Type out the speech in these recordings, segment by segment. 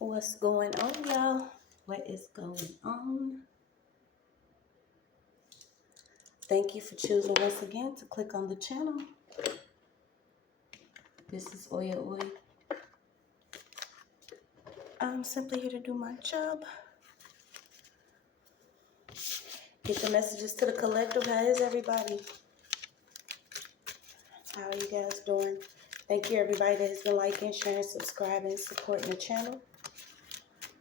What's going on, y'all? What is going on? Thank you for choosing once again to click on the channel. This is OYAOY. I'm simply here to do my job. Get the messages to the collective. How is everybody? How are you guys doing? Thank you, everybody that has been liking, sharing, subscribing, supporting the channel.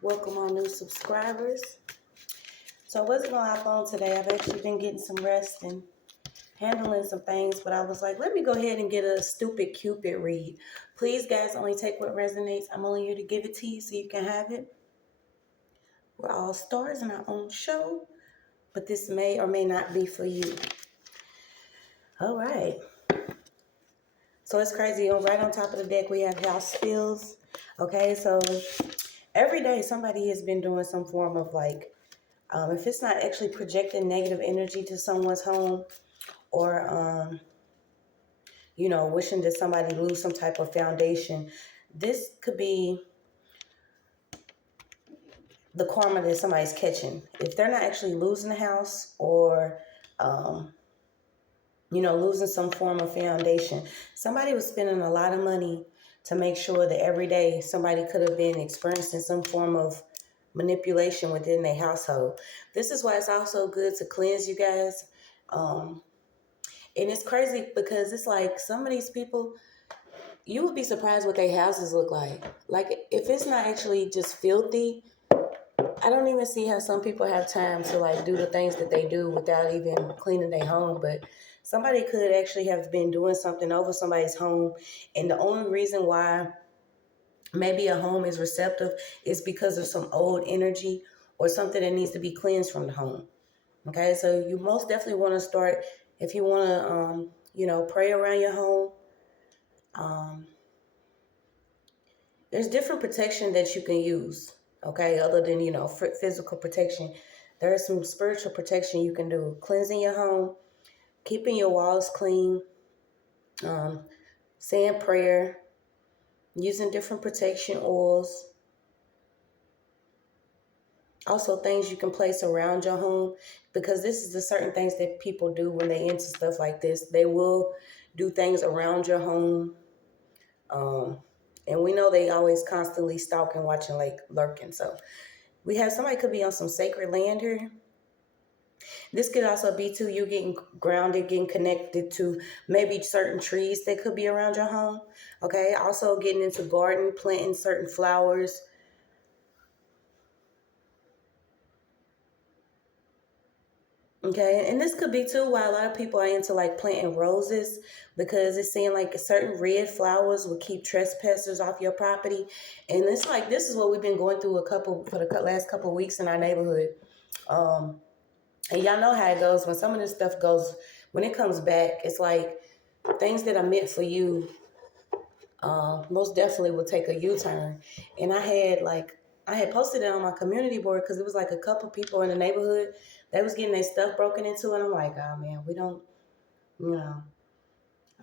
Welcome all new subscribers. So I wasn't going to hop on today. I've actually been getting some rest and handling some things, but I was like, let me go ahead and get a stupid Cupid read. Please, guys, only take what resonates. I'm only here to give it to you so you can have it. We're all stars in our own show, but this may or may not be for you. All right. So it's crazy. Right on top of the deck, we have house spills. Okay, so every day somebody has been doing some form of if it's not actually projecting negative energy to someone's home or, wishing that somebody lose some type of foundation, this could be the karma that somebody's catching. If they're not actually losing the house or, losing some form of foundation, somebody was spending a lot of money to make sure that every day somebody could have been experiencing some form of manipulation within their household. This is why it's also good to cleanse, you guys. And it's crazy because it's like some of these people, you would be surprised what their houses look like. Like, if it's not actually just filthy, I don't even see how some people have time to do the things that they do without even cleaning their home. But somebody could actually have been doing something over somebody's home, and the only reason why maybe a home is receptive is because of some old energy or something that needs to be cleansed from the home. Okay, so you most definitely want to start, if you want to, pray around your home. There's different protection that you can use, okay, other than, physical protection. There is some spiritual protection you can do. Cleansing your home, keeping your walls clean, saying prayer, using different protection oils. Also, things you can place around your home, because this is the certain things that people do when they into stuff like this. They will do things around your home. And we know they always constantly stalking, watching, lurking. So we have somebody could be on some sacred land here. This could also be too, you getting grounded, getting connected to maybe certain trees that could be around your home. Okay, also getting into garden, planting certain flowers. Okay, and this could be too why a lot of people are into planting roses, because it's saying certain red flowers will keep trespassers off your property. And it's this is what we've been going through for the last couple of weeks in our neighborhood. And y'all know how it goes when some of this stuff goes, when it comes back, it's like things that are meant for you most definitely will take a U-turn. And I had posted it on my community board because it was a couple people in the neighborhood that was getting their stuff broken into, and I'm like, oh man, we don't,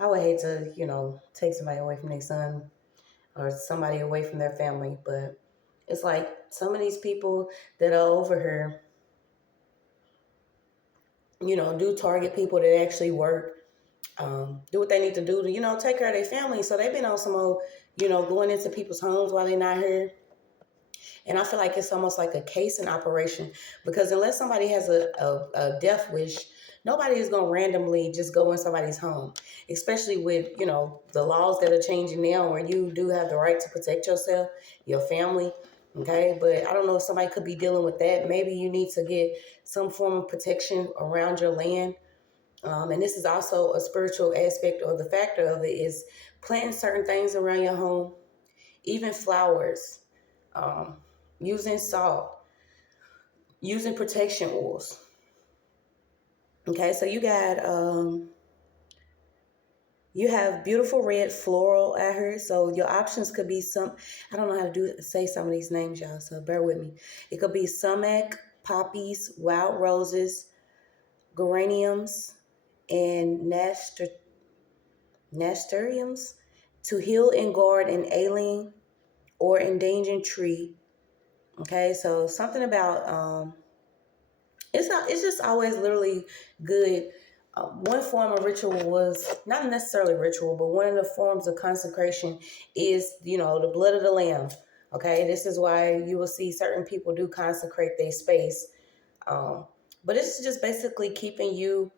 I would hate to, take somebody away from their son or somebody away from their family, but it's like some of these people that are over here, do target people that actually work, do what they need to do to, take care of their family. So they've been on some old, going into people's homes while they're not here. And I feel like it's almost like a casing operation, because unless somebody has a death wish, nobody is going to randomly just go in somebody's home, especially with, the laws that are changing now where you do have the right to protect yourself, your family. Okay. But I don't know if somebody could be dealing with that. Maybe you need to get some form of protection around your land. And this is also a spiritual aspect, or the factor of it is planting certain things around your home, even flowers, using salt, using protection oils. Okay, so you got, you have beautiful red floral out here. So your options could be I don't know how to say some of these names, y'all, so bear with me. It could be sumac, poppies, wild roses, geraniums, and nasturtiums to heal and guard an alien or endangered tree Okay, so something about it's just always literally good. One form of ritual was not necessarily ritual, but one of the forms of consecration is, the blood of the lamb. Okay, this is why you will see certain people do consecrate their space. But it's just basically keeping you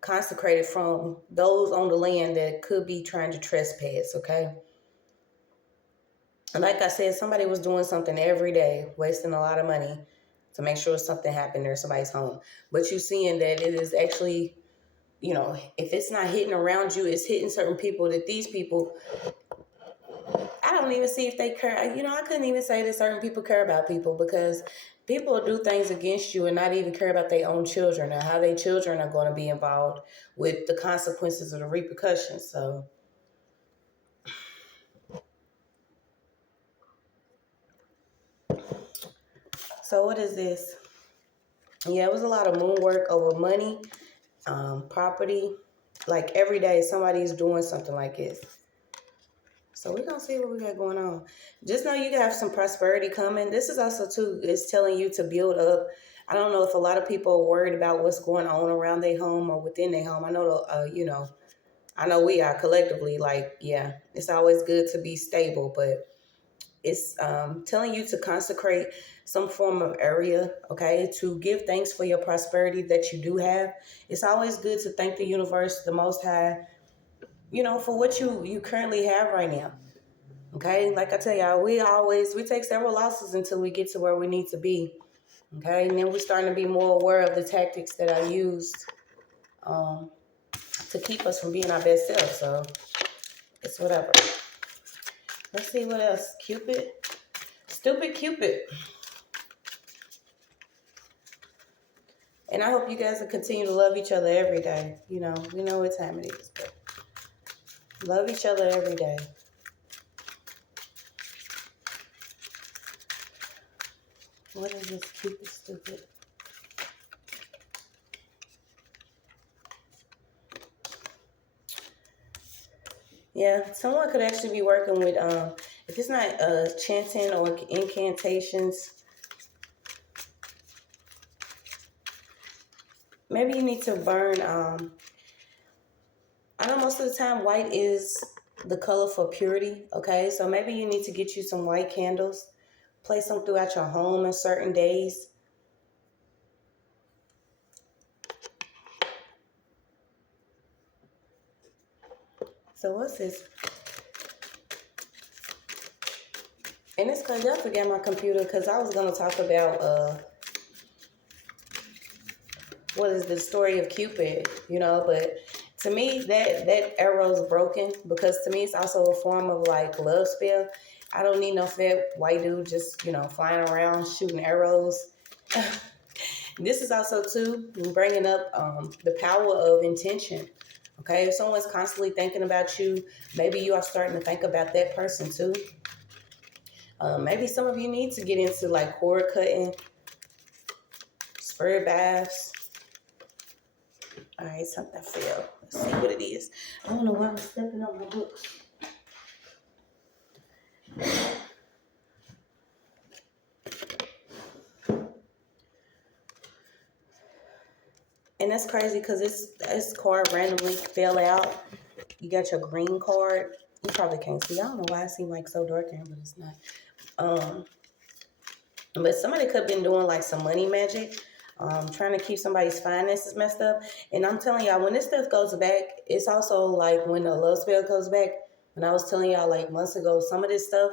consecrated from those on the land that could be trying to trespass. Okay. And like I said, somebody was doing something every day, wasting a lot of money to make sure something happened near somebody's home. But you seeing that it is actually, if it's not hitting around you, it's hitting certain people that these people, I don't even see if they care. I couldn't even say that certain people care about people, because people do things against you and not even care about their own children or how their children are going to be involved with the consequences or the repercussions. So what is this? Yeah, it was a lot of moon work over money, property. Like every day somebody's doing something like this. So we're going to see what we got going on. Just know you have some prosperity coming. This is also, too, it's telling you to build up. I don't know if a lot of people are worried about what's going on around their home or within their home. I know, I know we are collectively, like, yeah, it's always good to be stable, but it's telling you to consecrate some form of area, okay, to give thanks for your prosperity that you do have. It's always good to thank the universe, the Most High, for what you currently have right now. Okay, like I tell y'all, we take several losses until we get to where we need to be. Okay, and then we're starting to be more aware of the tactics that are used to keep us from being our best self. So it's whatever. Let's see what else. Cupid. Stupid Cupid. And I hope you guys will continue to love each other every day. We know what time it is, but love each other every day. What is this Cupid stupid? Yeah, someone could actually be working with, if it's not chanting or incantations, maybe you need to burn, I know most of the time white is the color for purity, okay? So maybe you need to get you some white candles, place them throughout your home on certain days. So what's this? And it's crazy, I forgot my computer because I was going to talk about, what is the story of Cupid, but to me, that arrow's broken, because to me, it's also a form of like love spell. I don't need no fat white dude just, flying around shooting arrows. This is also, too, bringing up the power of intention. Okay, if someone's constantly thinking about you, maybe you are starting to think about that person, too. Maybe some of you need to get into like cord cutting, spirit baths. All right, something fell. Let's see what it is. I don't know why I'm stepping on my books. And that's crazy because this card randomly fell out. You got your green card. You probably can't see. I don't know why it seems like so dark here, but it's not. But somebody could have been doing like some money magic, trying to keep somebody's finances messed up. And I'm telling y'all, when this stuff goes back, it's also like when the love spell goes back. When I was telling y'all like months ago, some of this stuff,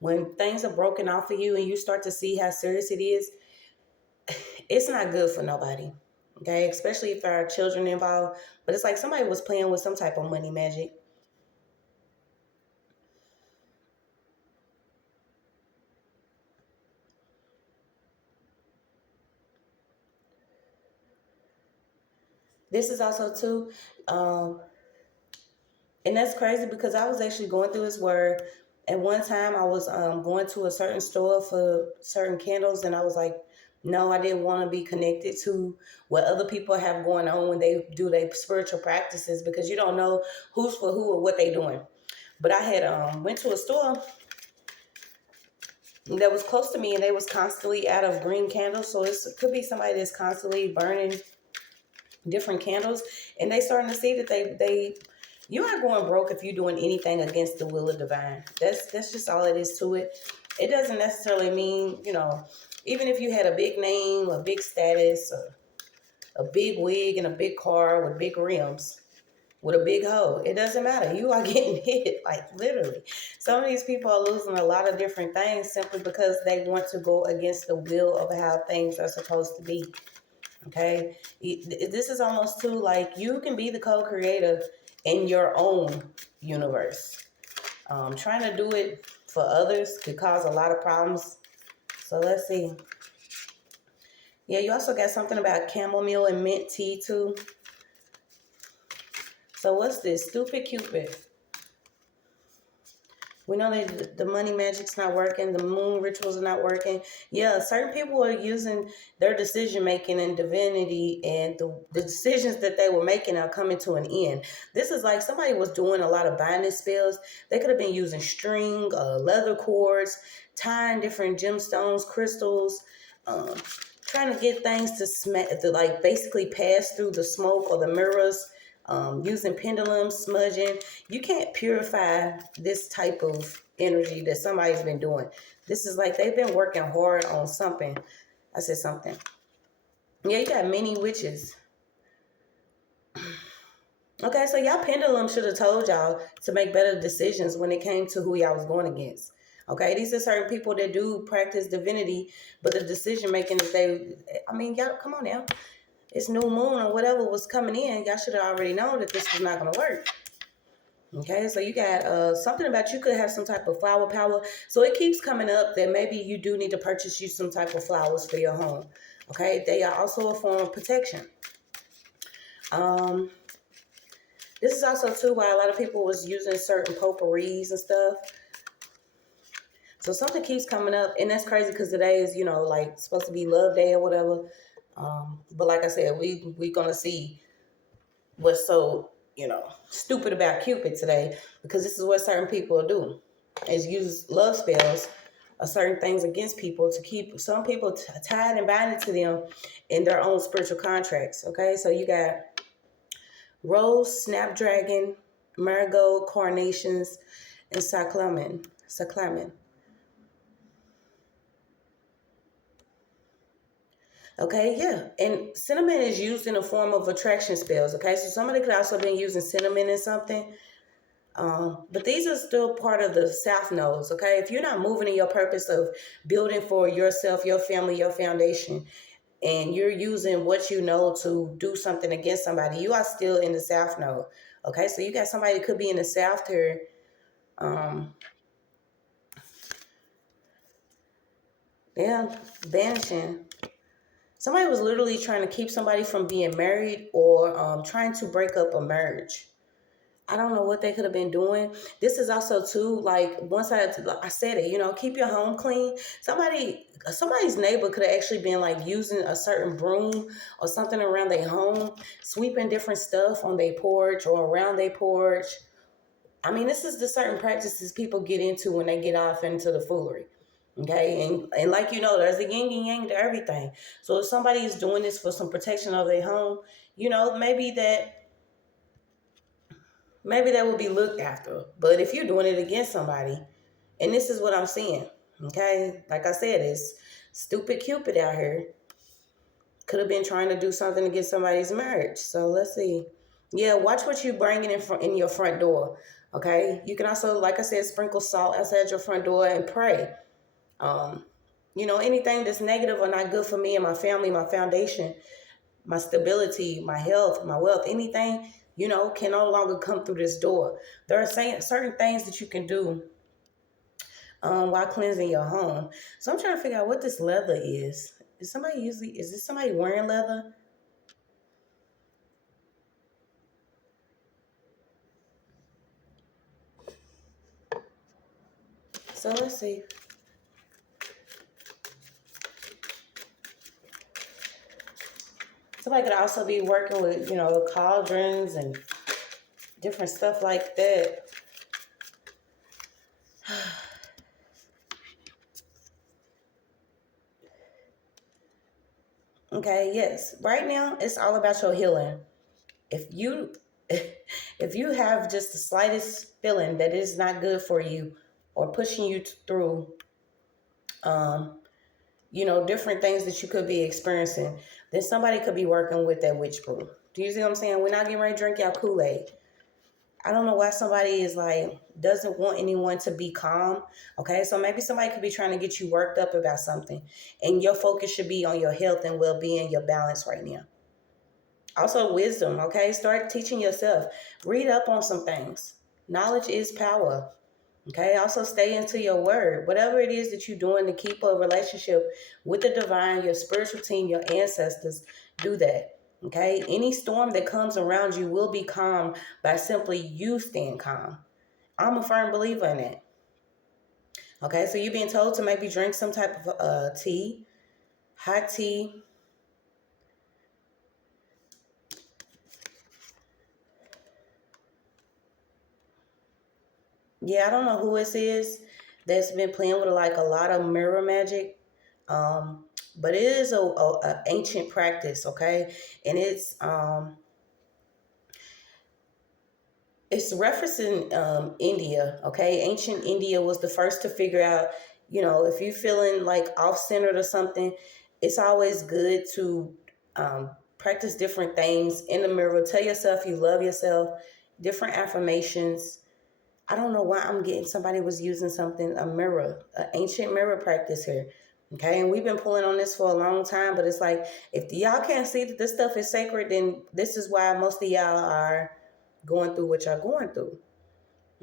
when things are broken off of you and you start to see how serious it is, it's not good for nobody. Okay, especially if there are children involved. But it's like somebody was playing with some type of money magic. This is also too, and that's crazy because I was actually going through this where at one time I was going to a certain store for certain candles, and I was like, no, I didn't want to be connected to what other people have going on when they do their spiritual practices, because you don't know who's for who or what they doing. But I had went to a store that was close to me, and they was constantly out of green candles. So it could be somebody that's constantly burning different candles, and they starting to see that they you aren't going broke if you're doing anything against the will of divine. That's just all it is to it. It doesn't necessarily mean, you know, even if you had a big name, a big status, a big wig, and a big car with big rims, with a big hoe, it doesn't matter. You are getting hit, like literally. Some of these people are losing a lot of different things simply because they want to go against the will of how things are supposed to be. Okay, this is almost too like you can be the co-creator in your own universe. Trying to do it for others could cause a lot of problems. So let's see. Yeah, you also got something about chamomile and mint tea too. So what's this? Stupid Cupid. We know that the money magic's not working. The moon rituals are not working. Yeah, certain people are using their decision-making and divinity, and the decisions that they were making are coming to an end. This is like somebody was doing a lot of binding spells. They could have been using string, leather cords, tying different gemstones, crystals, trying to get things to like basically pass through the smoke or the mirrors. Using pendulums, smudging. You can't purify this type of energy that somebody's been doing. This is like they've been working hard on something. I said something. Yeah, you got many witches. Okay, so y'all pendulum should have told y'all to make better decisions when it came to who y'all was going against. Okay, these are certain people that do practice divinity, but the decision making that y'all, come on now. It's new moon or whatever was coming in. Y'all should have already known that this was not going to work. Okay, so you got something about you could have some type of flower power. So it keeps coming up that maybe you do need to purchase you some type of flowers for your home. Okay, they are also a form of protection. This is also too why a lot of people was using certain potpourris and stuff. So something keeps coming up, and that's crazy because today is, you know, like supposed to be Love Day or whatever. But like I said, we're gonna see what's so, you know, stupid about Cupid today, because this is what certain people do, is use love spells or certain things against people to keep some people tied and binded to them in their own spiritual contracts. Okay, so you got rose, snapdragon, marigold, carnations, and cyclamen. Okay, yeah. And cinnamon is used in a form of attraction spells. Okay, so somebody could also been using cinnamon in something. But these are still part of the South nodes. Okay, if you're not moving in your purpose of building for yourself, your family, your foundation, and you're using what you know to do something against somebody, you are still in the South node. Okay, so you got somebody that could be in the South here. Yeah, banishing. Somebody was literally trying to keep somebody from being married or trying to break up a marriage. I don't know what they could have been doing. This is also too, like, once I said it, you know, keep your home clean. Somebody's neighbor could have actually been like using a certain broom or something around their home, sweeping different stuff on their porch or around their porch. I mean, this is the certain practices people get into when they get off into the foolery. Okay, and like, you know, there's a yin and yang to everything. So if somebody is doing this for some protection of their home, you know, maybe that will be looked after. But if you're doing it against somebody, and this is what I'm seeing, okay, like I said, it's stupid Cupid out here. Could have been trying to do something against somebody's marriage. So let's see. Yeah, watch what you bringing in your front door. Okay, you can also, like I said, sprinkle salt outside your front door and pray. You know, anything that's negative or not good for me and my family, my foundation, my stability, my health, my wealth, anything, you know, can no longer come through this door. There are certain things that you can do while cleansing your home. So I'm trying to figure out what this leather is. Is this somebody wearing leather? So let's see. Somebody could also be working with, you know, cauldrons and different stuff like that. Okay, yes. Right now, it's all about your healing. If you if you have just the slightest feeling that is not good for you or pushing you through different things that you could be experiencing, then somebody could be working with that witch brew. Do you see what I'm saying? We're not getting ready to drink y'all Kool-Aid. I don't know why somebody is like, doesn't want anyone to be calm. Okay, so maybe somebody could be trying to get you worked up about something, and your focus should be on your health and well-being, your balance right now. Also, wisdom. Okay, start teaching yourself. Read up on some things. Knowledge is power. Okay, also stay into your word. Whatever it is that you're doing to keep a relationship with the divine, your spiritual team, your ancestors, do that. Okay, any storm that comes around you will be calm by simply you staying calm. I'm a firm believer in it. Okay, so you're being told to maybe drink some type of tea, hot tea. Yeah, I don't know who this is that's been playing with like a lot of mirror magic. But it is a ancient practice, okay? And it's referencing India, okay? Ancient India was the first to figure out, if you're feeling like off-centered or something, it's always good to practice different things in the mirror. Tell yourself you love yourself, different affirmations. I don't know why I'm getting somebody was using something, a mirror, an ancient mirror practice here. Okay, and we've been pulling on this for a long time, but it's like, if y'all can't see that this stuff is sacred, then this is why most of y'all are going through what y'all going through.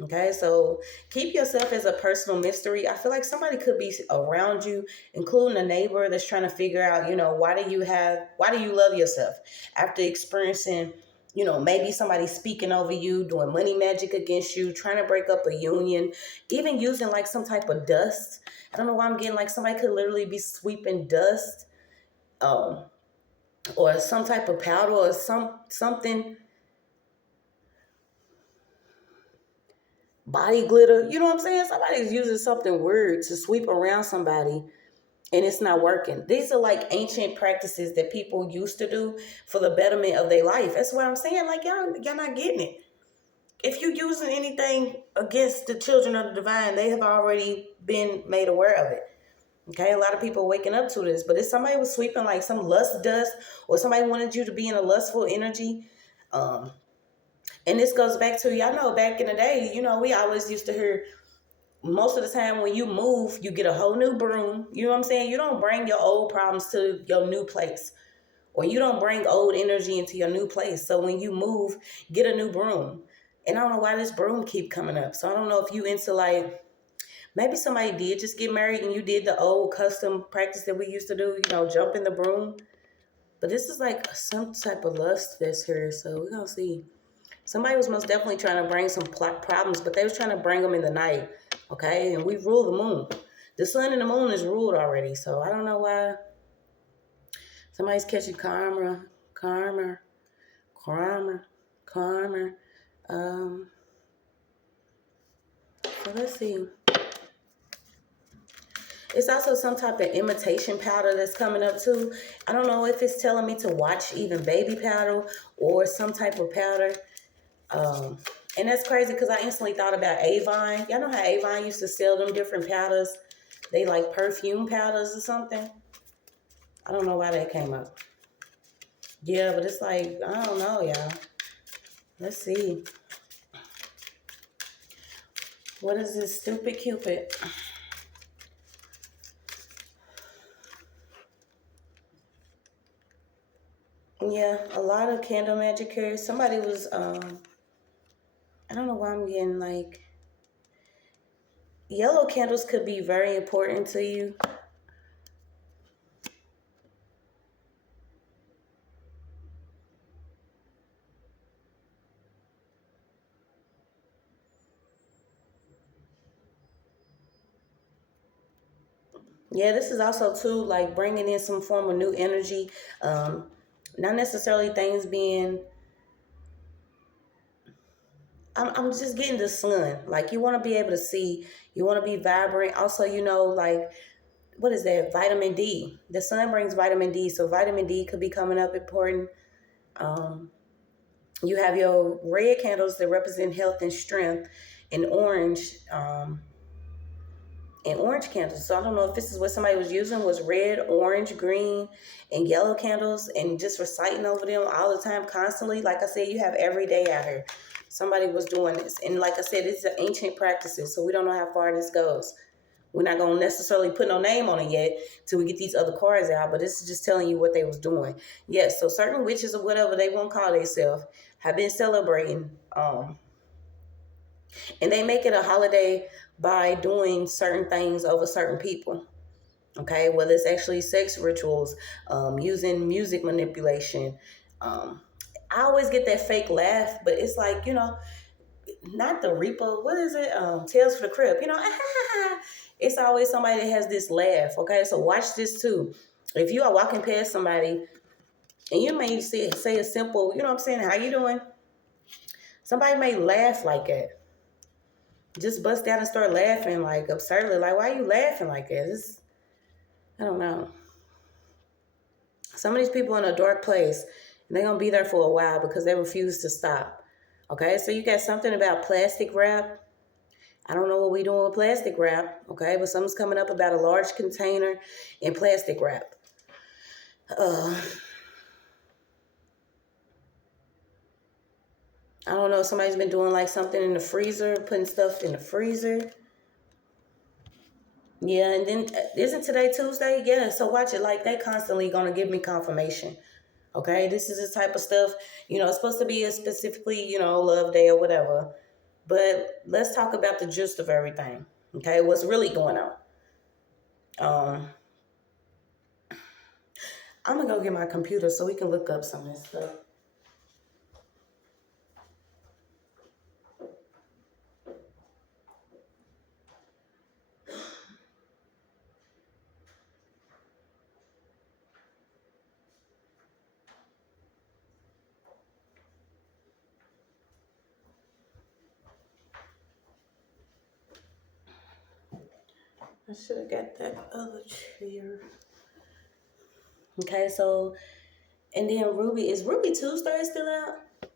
Okay, so keep yourself as a personal mystery. I feel like somebody could be around you, including a neighbor that's trying to figure out, why do you love yourself after experiencing, maybe somebody speaking over you, doing money magic against you, trying to break up a union, even using like some type of dust. I don't know why I'm getting like somebody could literally be sweeping dust, or some type of powder or something. Body glitter, you know what I'm saying? Somebody's using something weird to sweep around somebody and it's not working. These are like ancient practices that people used to do for the betterment of their life. That's what I'm saying. Like, y'all not getting it. If you're using anything against the children of the divine, they have already been made aware of it. Okay, a lot of people are waking up to this, but if somebody was sweeping like some lust dust, or somebody wanted you to be in a lustful energy, and this goes back to, y'all know, back in the day, we always used to hear, most of the time when you move, you get a whole new broom. You know what I'm saying? You don't bring your old problems to your new place, or you don't bring old energy into your new place. So when you move, get a new broom. And I don't know why this broom keep coming up. So I don't know if you into like, maybe somebody did just get married and you did the old custom practice that we used to do, jump in the broom. But this is like some type of lust that's here. So we're going to see. Somebody was most definitely trying to bring some problems, but they was trying to bring them in the night, okay? And we rule the moon. The sun and the moon is ruled already, so I don't know why somebody's catching karma. So let's see. It's also some type of imitation powder that's coming up too. I don't know if it's telling me to watch even baby powder or some type of powder. And that's crazy because I instantly thought about Avon. Y'all know how Avon used to sell them different powders? They like perfume powders or something. I don't know why that came up. Yeah, but it's like, I don't know, y'all. Let's see. What is this stupid Cupid? Yeah, a lot of candle magic here. Somebody was, I don't know why I'm getting like, yellow candles could be very important to you. Yeah, this is also too like bringing in some form of new energy. Not necessarily things being. I'm just getting the sun. Like, you want to be able to see. You want to be vibrant. Also, like what is that? Vitamin D. The sun brings vitamin D, so vitamin D could be coming up important. You have your red candles that represent health and strength, and orange candles. So I don't know if this is what somebody was using, was red, orange, green, and yellow candles, and just reciting over them all the time, constantly. Like I said, you have every day out here. Somebody was doing this. And like I said, these are ancient practices, so we don't know how far this goes. We're not going to necessarily put no name on it yet till we get these other cards out, but this is just telling you what they was doing. Yes, so certain witches or whatever they won't call themselves have been celebrating, and they make it a holiday by doing certain things over certain people. Okay, whether it's actually sex rituals, using music manipulation. I always get that fake laugh, but it's like, not the Reaper. What is it? Tales for the Crypt. It's always somebody that has this laugh. Okay, so watch this too. If you are walking past somebody and you may say a simple, you know what I'm saying, how you doing? Somebody may laugh like that. Just bust out and start laughing like absurdly. Like, why are you laughing like that? I don't know. Some of these people in a dark place, and they're going to be there for a while because they refuse to stop. Okay, so you got something about plastic wrap. I don't know what we're doing with plastic wrap, okay? But something's coming up about a large container in plastic wrap. I don't know. Somebody's been doing like something in the freezer, putting stuff in the freezer. Yeah, and then isn't today Tuesday? Yeah, so watch it. Like, they constantly going to give me confirmation. Okay, this is the type of stuff, it's supposed to be a specifically, love day or whatever. But let's talk about the gist of everything. Okay, what's really going on. I'm going to go get my computer so we can look up some of this stuff. I should have got that other chair. Okay, so, and then is Ruby Tuesday still out?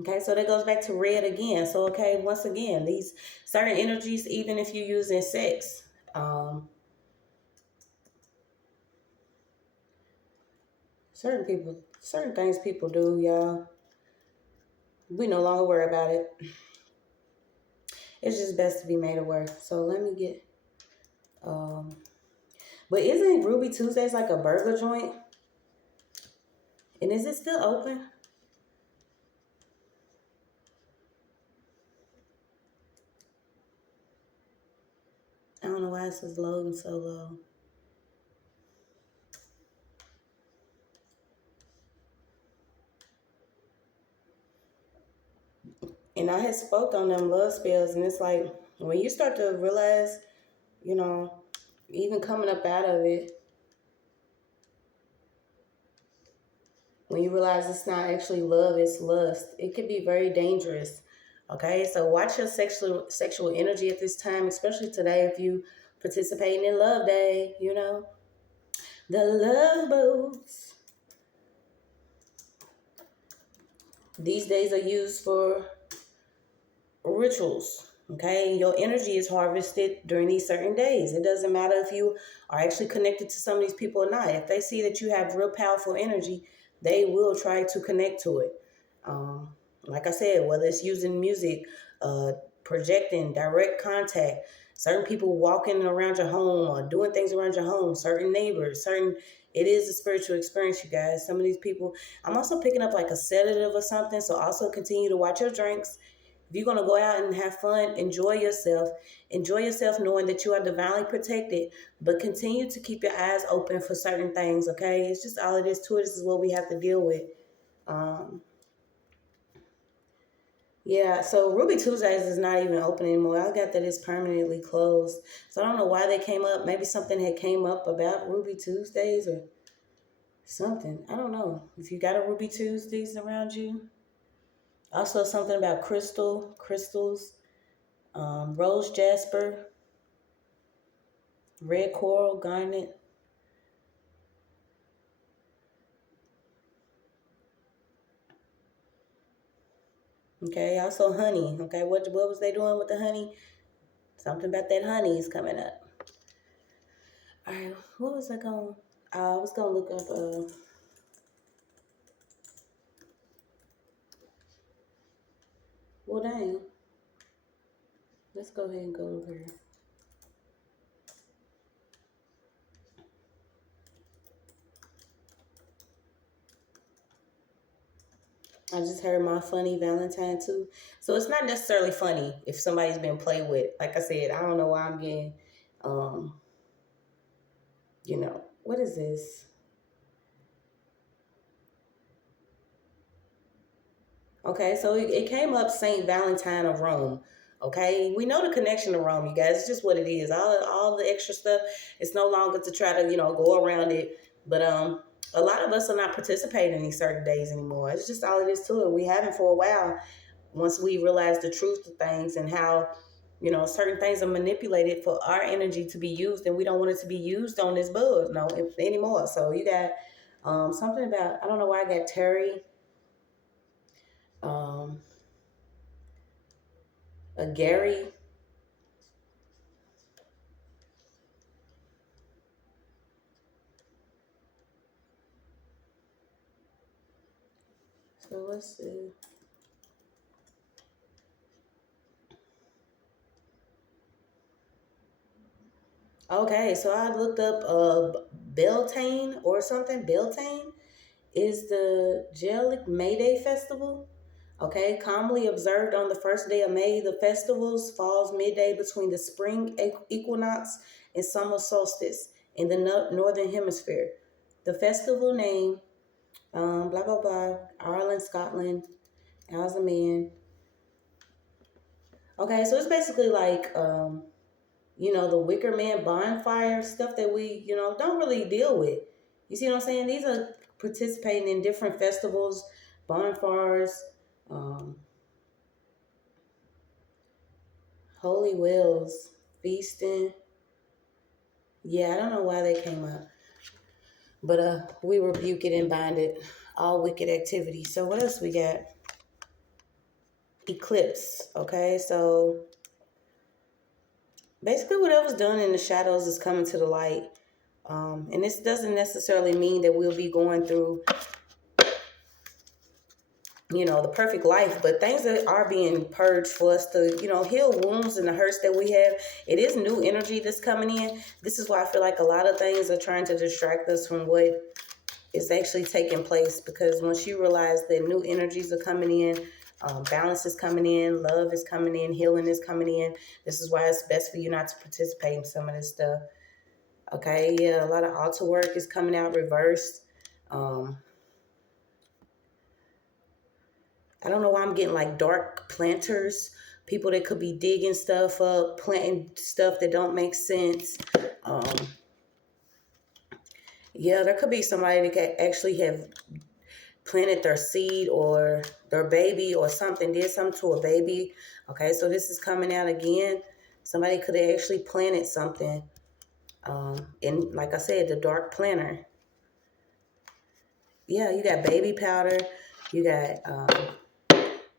Okay, so that goes back to red again. So, okay, once again, these certain energies, even if you're using sex, certain things people do, y'all, we no longer worry about it. It's just best to be made aware. So let me get, but isn't Ruby Tuesdays like a burger joint? And is it still open? I don't know why this is loading so low. And I had spoke on them love spells, and it's like, when you start to realize, even coming up out of it, when you realize it's not actually love, it's lust, it could be very dangerous. Okay, so watch your sexual energy at this time, especially today if you participating in Love Day, The love boats. These days are used for rituals. Okay, your energy is harvested during these certain days. It doesn't matter if you are actually connected to some of these people or not. If they see that you have real powerful energy, they will try to connect to it. Like I said, whether it's using music, projecting, direct contact, certain people walking around your home or doing things around your home, certain neighbors, it is a spiritual experience, you guys. Some of these people, I'm also picking up like a sedative or something. So also continue to watch your drinks. If you're going to go out and have fun, enjoy yourself. Enjoy yourself knowing that you are divinely protected, but continue to keep your eyes open for certain things, okay? It's just all it is to it. This is what we have to deal with. Yeah, so Ruby Tuesdays is not even open anymore. I got that it's permanently closed. So I don't know why they came up. Maybe something had came up about Ruby Tuesdays or something. I don't know. If you got a Ruby Tuesdays around you. Also something about crystals, rose jasper. Red coral, garnet. Okay, also honey. Okay, what was they doing with the honey? Something about that honey is coming up. All right, what was I going? I was gonna look up. Well, dang. Let's go ahead and go over here. I just heard my funny Valentine too. So it's not necessarily funny if somebody's been played with. Like I said, I don't know why I'm getting, what is this? Okay, so it came up Saint Valentine of Rome. Okay, we know the connection to Rome, you guys. It's just what it is. All the extra stuff. It's no longer to try to go around it. But a lot of us are not participating in these certain days anymore. It's just all it is to it. We haven't for a while. Once we realize the truth of things and how certain things are manipulated for our energy to be used, and we don't want it to be used on this buzz anymore. So you got something about, I don't know why I got Terry. A Gary. So let's see. Okay, so I looked up Beltane or something. Beltane is the Gaelic May Day festival. Okay, commonly observed on the first day of May, the festivals falls midday between the spring equinox and summer solstice in the northern hemisphere. The festival name, blah blah blah, Ireland, Scotland, as a man. Okay, so it's basically like the Wicker Man bonfire stuff that we, don't really deal with. You see what I'm saying? These are participating in different festivals, bonfires, um, holy wells, feasting. Yeah, I don't know why they came up. But we rebuke it and bind it, all wicked activity. So what else we got? Eclipse. Okay, so basically whatever's done in the shadows is coming to the light. And this doesn't necessarily mean that we'll be going through the perfect life, but things that are being purged for us to, heal wounds and the hurts that we have. It is new energy that's coming in. This is why I feel like a lot of things are trying to distract us from what is actually taking place, because once you realize that new energies are coming in, balance is coming in, love is coming in, healing is coming in. This is why it's best for you not to participate in some of this stuff. Okay, yeah, a lot of altar work is coming out reversed. I don't know why I'm getting like dark planters, people that could be digging stuff up, planting stuff that don't make sense. Yeah, there could be somebody that could actually have planted their seed or their baby or something, did something to a baby. Okay, so this is coming out again. Somebody could have actually planted something. And like I said, the dark planter. Yeah, you got baby powder. You got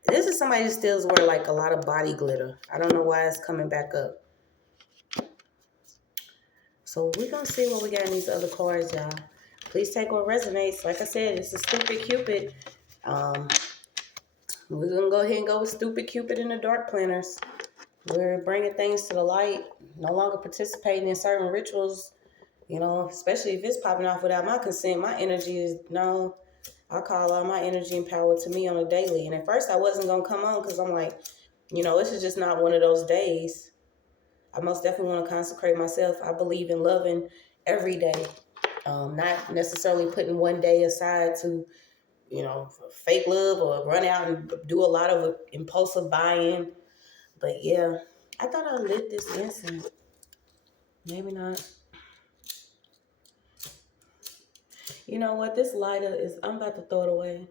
this is somebody who still wear like a lot of body glitter. I don't know why it's coming back up. So we're going to see what we got in these other cards, y'all. Please take what resonates. Like I said, it's a stupid Cupid. We're going to go ahead and go with stupid Cupid and the dark planners. We're bringing things to the light, no longer participating in certain rituals, especially if it's popping off without my consent. My energy is, no, I call all my energy and power to me on a daily. And at first I wasn't going to come on because I'm like, this is just not one of those days. I most definitely want to consecrate myself. I believe in loving every day, not necessarily putting one day aside to, fake love or run out and do a lot of impulsive buying. But yeah, I thought I lit this incense. Maybe not. You know what? This lighter is, I'm about to throw it away.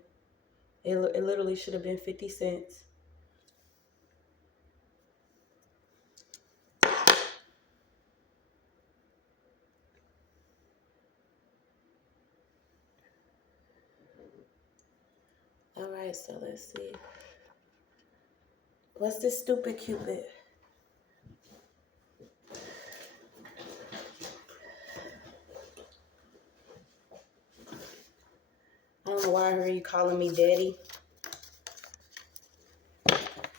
It literally should have been 50 cents. so let's see. What's this stupid Cupid? I don't know why I heard you calling me daddy.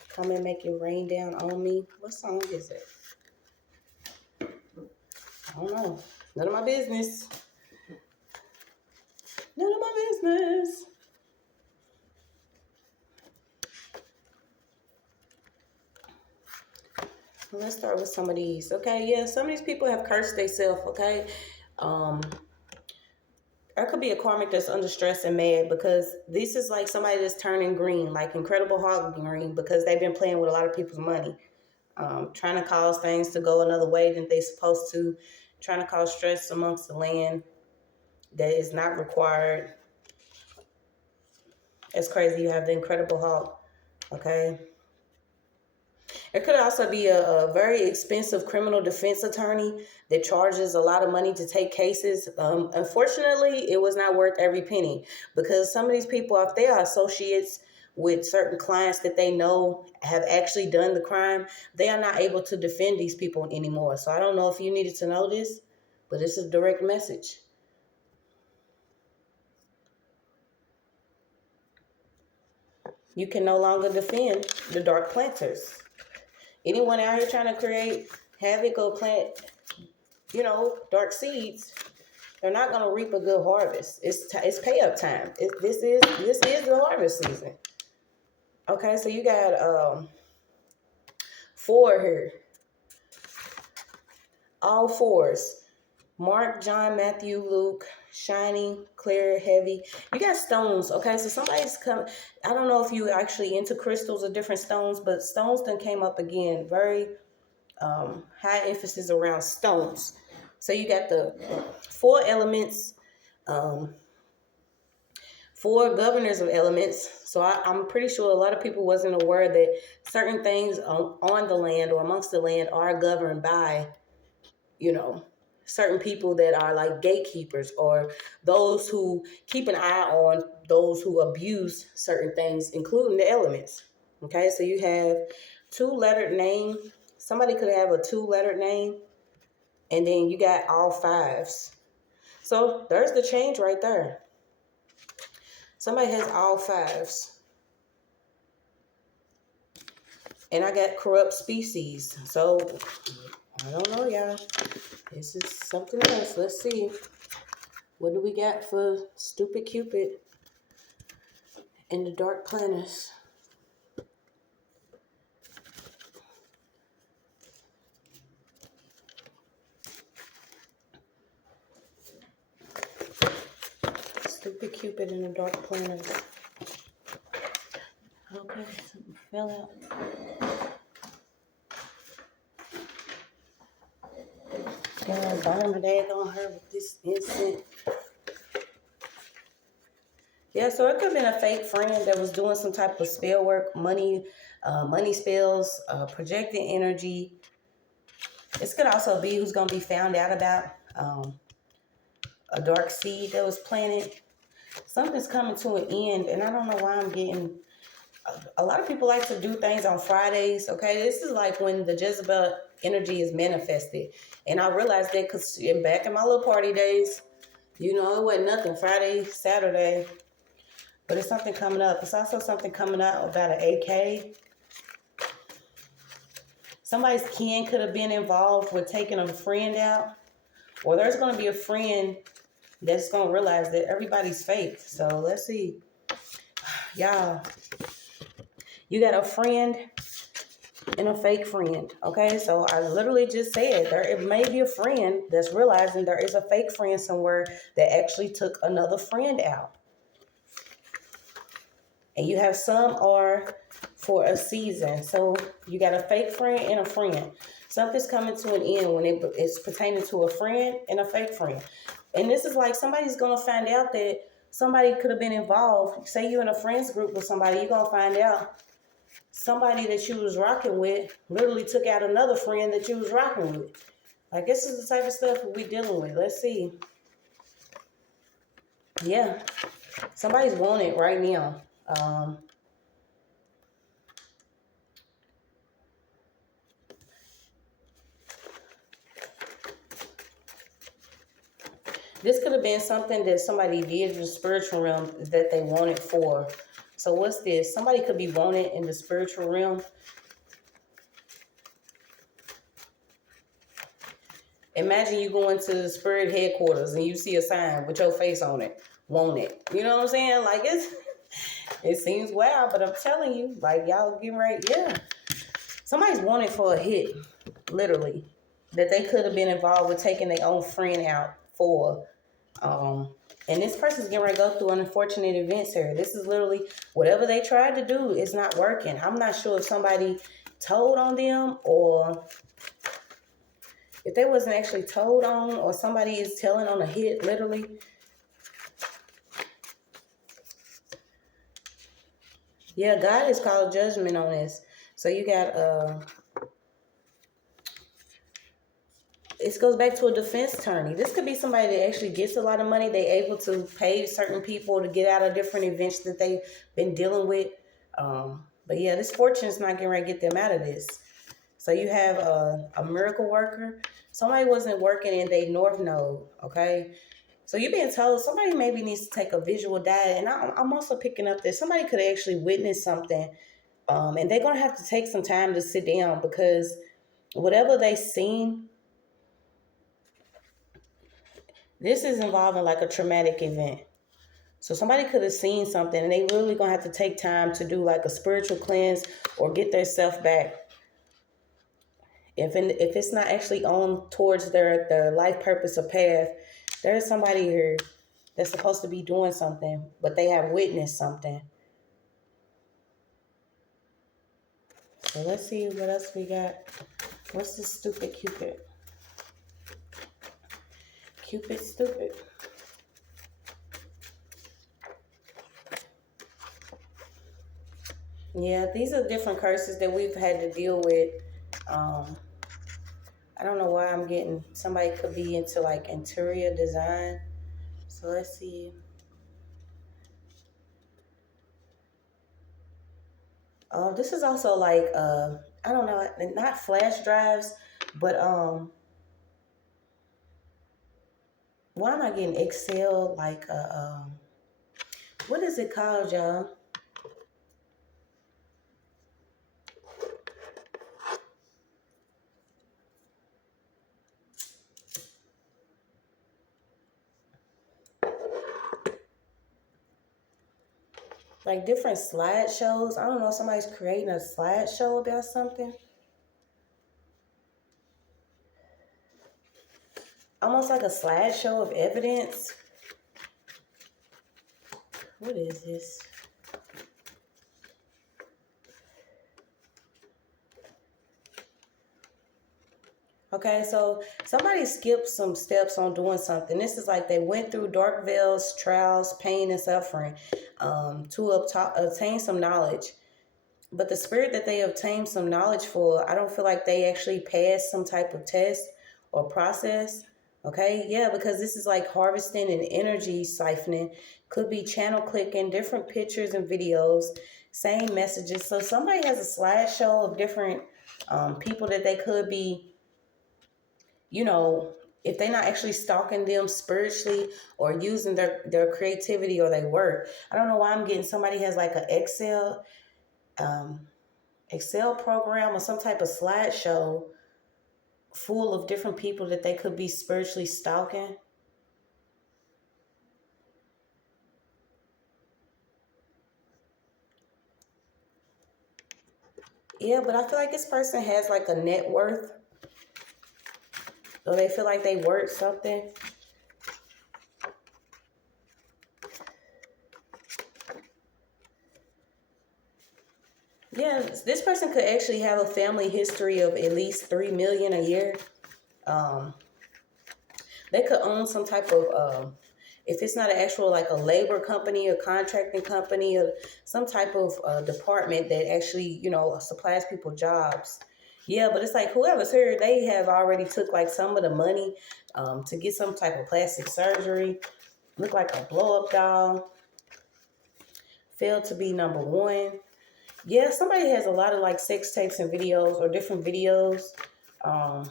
Come and make it rain down on me. What song is it? I don't know. None of my business. None of my business. Let's start with some of these. Okay, yeah, some of these people have cursed themselves, okay? There could be a karmic that's under stress and mad because this is like somebody that's turning green, like Incredible Hulk green, because they've been playing with a lot of people's money. Trying to cause things to go another way than they're supposed to. Trying to cause stress amongst the land that is not required. It's crazy. You have the Incredible Hulk, okay? It could also be a very expensive criminal defense attorney that charges a lot of money to take cases. Unfortunately, it was not worth every penny because some of these people, if they are associates with certain clients that they know have actually done the crime, they are not able to defend these people anymore. So I don't know if you needed to know this, but this is a direct message. You can no longer defend the dark planters. Anyone out here trying to create havoc or plant, dark seeds, they're not going to reap a good harvest. It's pay up time. This is the harvest season. Okay, so you got 4 here. All 4s. Mark, John, Matthew, Luke, shiny, clear, heavy. You got stones, okay? So somebody's come. I don't know if you actually into crystals or different stones, but stones then came up again. Very high emphasis around stones. So you got the 4 elements, 4 governors of elements. So I'm pretty sure a lot of people wasn't aware that certain things on the land or amongst the land are governed by, certain people that are like gatekeepers or those who keep an eye on those who abuse certain things, including the elements. Okay, so you have 2-lettered name. Somebody could have a 2-lettered name, and then you got all 5s. So there's the change right there. Somebody has all 5s. And I got corrupt species. So I don't know, y'all. This is something else. Let's see. What do we got for stupid Cupid and the dark planners? Stupid Cupid and the dark planners. Okay, something fell out. Gonna burn my dad on her with this incense. Yeah, so it could have been a fake friend that was doing some type of spell work, money spells, projecting energy. This could also be who's going to be found out about a dark seed that was planted. Something's coming to an end, and I don't know why I'm getting... A lot of people like to do things on Fridays, okay? This is like when the Jezebel energy is manifested. And I realized that because back in my little party days, it wasn't nothing. Friday, Saturday. But it's something coming up. It's also something coming up about an AK. Somebody's kin could have been involved with taking a friend out. Or there's going to be a friend that's going to realize that everybody's fake. So let's see. Y'all, you got a friend and a fake friend. Okay, so I literally just said it may be a friend that's realizing there is a fake friend somewhere that actually took another friend out. And you have some are for a season. So you got a fake friend and a friend. Something's coming to an end when it's pertaining to a friend and a fake friend. And this is like somebody's going to find out that somebody could have been involved. Say you're in a friends group with somebody, you're going to find out somebody that you was rocking with literally took out another friend that you was rocking with. Like, this is the type of stuff we're dealing with. Let's see. Yeah. Somebody's wanted right now. This could have been something that somebody did in the spiritual realm that they wanted for. So what's this? Somebody could be wanted in the spiritual realm. Imagine you go into the spirit headquarters and you see a sign with your face on it. Want it. You know what I'm saying? Like, it seems wild, but I'm telling you, like, y'all getting right. Yeah. Somebody's wanted for a hit, literally, that they could have been involved with taking their own friend out for. And this person's getting ready to go through unfortunate events here. This is literally whatever they tried to do is not working. I'm not sure if somebody told on them or if they wasn't actually told on, or somebody is telling on a hit, literally. Yeah, God has called judgment on this. So you got, it goes back to a defense attorney. This could be somebody that actually gets a lot of money. They able to pay certain people to get out of different events that they've been dealing with. But yeah, this fortune is not getting ready to get them out of this. So you have a miracle worker. Somebody wasn't working in their north node, okay? So you're being told somebody maybe needs to take a visual diet. And I'm also picking up that somebody could actually witness something. And they're going to have to take some time to sit down, because whatever they seen, this is involving like a traumatic event. So somebody could have seen something and they really going to have to take time to do like a spiritual cleanse or get their self back. If it's not actually on towards their life purpose or path, there is somebody here that's supposed to be doing something, but they have witnessed something. So let's see what else we got. What's this stupid Cupid? Cupid stupid. Yeah, these are different curses that we've had to deal with. I don't know why I'm getting, somebody could be into like interior design. So let's see. This is also like, I don't know, not flash drives, but why am I getting Excel? Like, what is it called, y'all? Like different slideshows. I don't know, somebody's creating a slideshow about something. Almost like a slideshow of evidence. What is this? Okay, so somebody skipped some steps on doing something. This is like they went through dark veils, trials, pain, and suffering to obtain some knowledge. But the spirit that they obtained some knowledge for, I don't feel like they actually passed some type of test or process. Okay, yeah, because this is like harvesting and energy siphoning. Could be channel clicking, different pictures and videos, same messages. So somebody has a slideshow of different people that they could be, you know, if they're not actually stalking them spiritually or using their creativity or their work. I don't know why I'm getting somebody has like an Excel program or some type of slideshow full of different people that they could be spiritually stalking. Yeah, but I feel like this person has like a net worth, or they feel like they worth something. Yeah, this person could actually have a family history of at least $3 million a year. They could own some type of, if it's not an actual like a labor company or contracting company or some type of department that actually, you know, supplies people jobs. Yeah, but it's like whoever's here, they have already took like some of the money to get some type of plastic surgery. Look like a blow-up doll. Failed to be number one. Yeah, somebody has a lot of like sex tapes and videos or different videos. And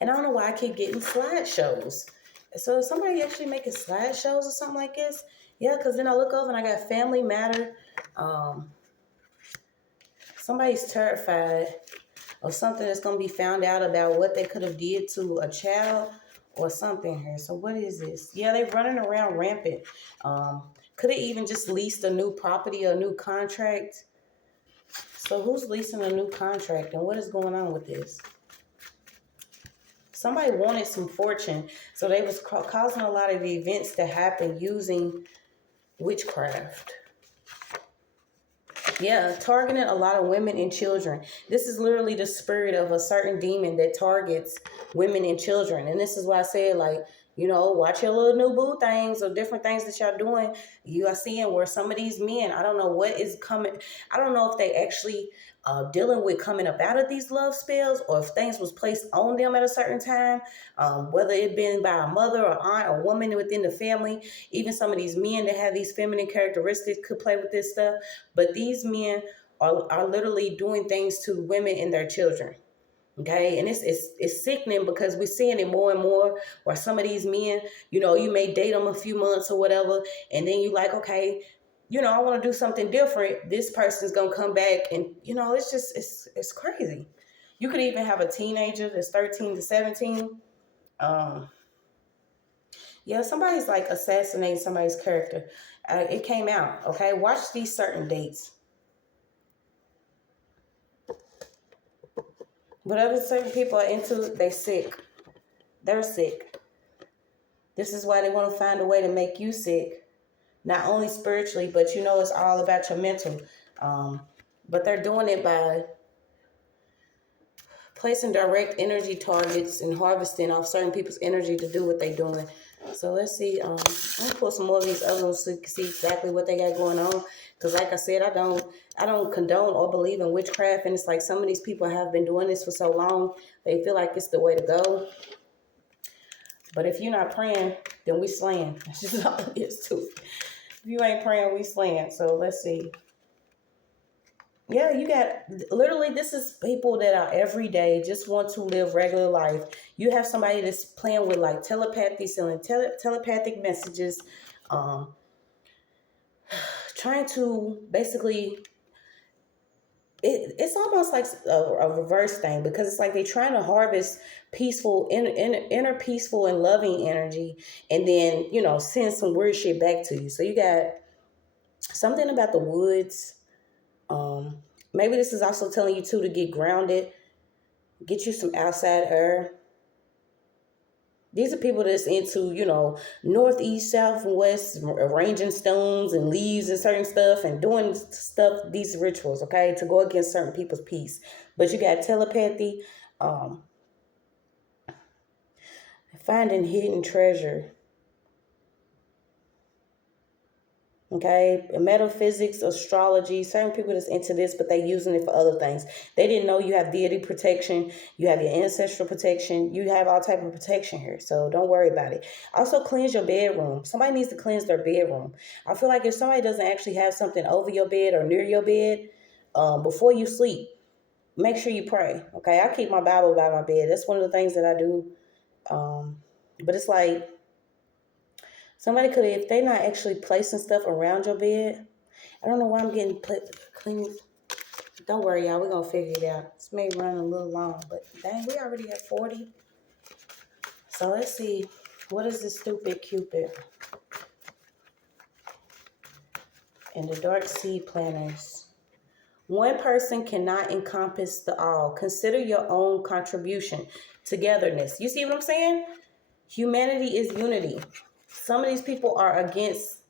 I don't know why I keep getting slideshows. So is somebody actually making slideshows or something like this? Yeah, because then I look over and I got family matter. Somebody's terrified of something that's going to be found out about what they could have did to a child or something here. So what is this? Yeah, they're running around rampant. Could it even just leased a new property or a new contract? So who's leasing a new contract and what is going on with this? Somebody wanted some fortune, so they was causing a lot of events to happen using witchcraft. Yeah, targeting a lot of women and children. This is literally the spirit of a certain demon that targets women and children. And this is why I said, like, you know, watch your little new boo things or different things that y'all doing. You are seeing where some of these men, I don't know what is coming. I don't know if they actually dealing with coming up out of these love spells or if things was placed on them at a certain time, whether it been by a mother or aunt or woman within the family. Even some of these men that have these feminine characteristics could play with this stuff. But these men are literally doing things to women and their children. Okay, and it's sickening because we're seeing it more and more where some of these men, you know, you may date them a few months or whatever, and then you like, okay, you know, I want to do something different. This person's gonna come back, and you know, it's just it's crazy. You could even have a teenager that's 13 to 17. Yeah, somebody's like assassinating somebody's character. It came out. Okay, watch these certain dates. Whatever certain people are into, they sick. They're sick. This is why they want to find a way to make you sick. Not only spiritually, but you know it's all about your mental. But they're doing it by placing direct energy targets and harvesting off certain people's energy to do what they're doing. So let's see. I'm gonna pull some more of these other ones so you can see exactly what they got going on. Because like I said, I don't condone or believe in witchcraft, and it's like some of these people have been doing this for so long, they feel like it's the way to go. But if you're not praying, then we slaying. That's just all it is too. If you ain't praying, we slaying. So let's see. Yeah, you got literally, this is people that are every day just want to live regular life. You have somebody that's playing with like telepathy, selling telepathic messages, trying to basically, it's almost like a reverse thing because it's like they're trying to harvest peaceful, inner peaceful and loving energy and then, you know, send some weird shit back to you. So you got something about the woods. Maybe this is also telling you too to get grounded, get you some outside air. These are people that's into, you know, north, east, south, and west, arranging stones and leaves and certain stuff and doing stuff, these rituals, okay, to go against certain people's peace. But you got telepathy, finding hidden treasure. Okay, metaphysics, astrology, certain people that's into this, but they using it for other things. They didn't know you have deity protection, you have your ancestral protection, you have all type of protection here. So don't worry about it. Also cleanse your bedroom. Somebody needs to cleanse their bedroom. I feel like if somebody doesn't actually have something over your bed or near your bed, before you sleep, make sure you pray. Okay, I keep my Bible by my bed. That's one of the things that I do. But it's like, somebody could, if they're not actually placing stuff around your bed. I don't know why I'm getting clean. Don't worry, y'all. We're going to figure it out. This may run a little long, but dang, we already at 40. So let's see. What is this stupid Cupid? And the dark seed planners. One person cannot encompass the all. Consider your own contribution. Togetherness. You see what I'm saying? Humanity is unity. Some of these people are against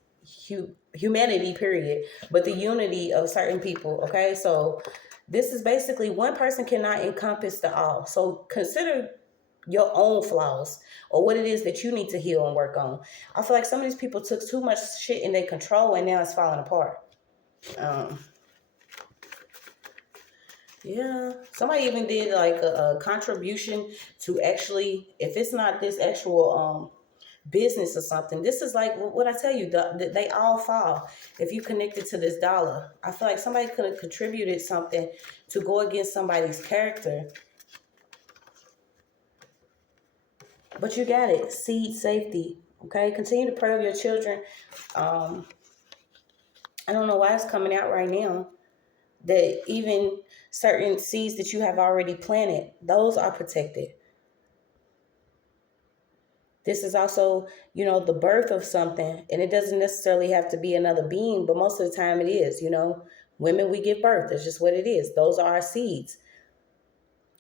humanity, period, but the unity of certain people, okay? So this is basically one person cannot encompass the all. So consider your own flaws or what it is that you need to heal and work on. I feel like some of these people took too much shit in their control and now it's falling apart. Yeah, somebody even did like a contribution to actually, if it's not this actual business or something, this is like what I tell you, they all fall if you connected to this dollar. I feel like somebody could have contributed something to go against somebody's character. But you got it. Seed safety. Okay? Continue to pray over your children. I don't know why it's coming out right now. That even certain seeds that you have already planted, those are protected. This is also, the birth of something. And it doesn't necessarily have to be another being, but most of the time it is, Women, we give birth. That's just what it is. Those are our seeds.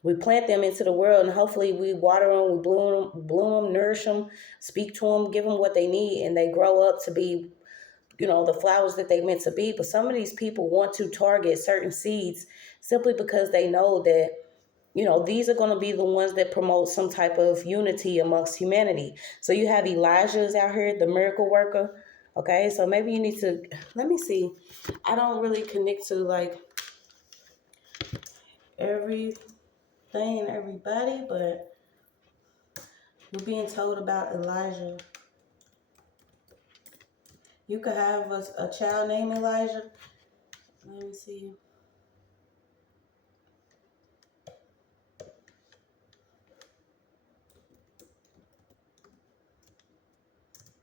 We plant them into the world, and hopefully we water them, we bloom them, nourish them, speak to them, give them what they need, and they grow up to be, the flowers that they meant to be. But some of these people want to target certain seeds simply because they know that, these are going to be the ones that promote some type of unity amongst humanity. So you have Elijah's out here, the miracle worker. Okay, so maybe you need to, let me see. I don't really connect to like everything and everybody, but we're being told about Elijah. You could have a child named Elijah. Let me see.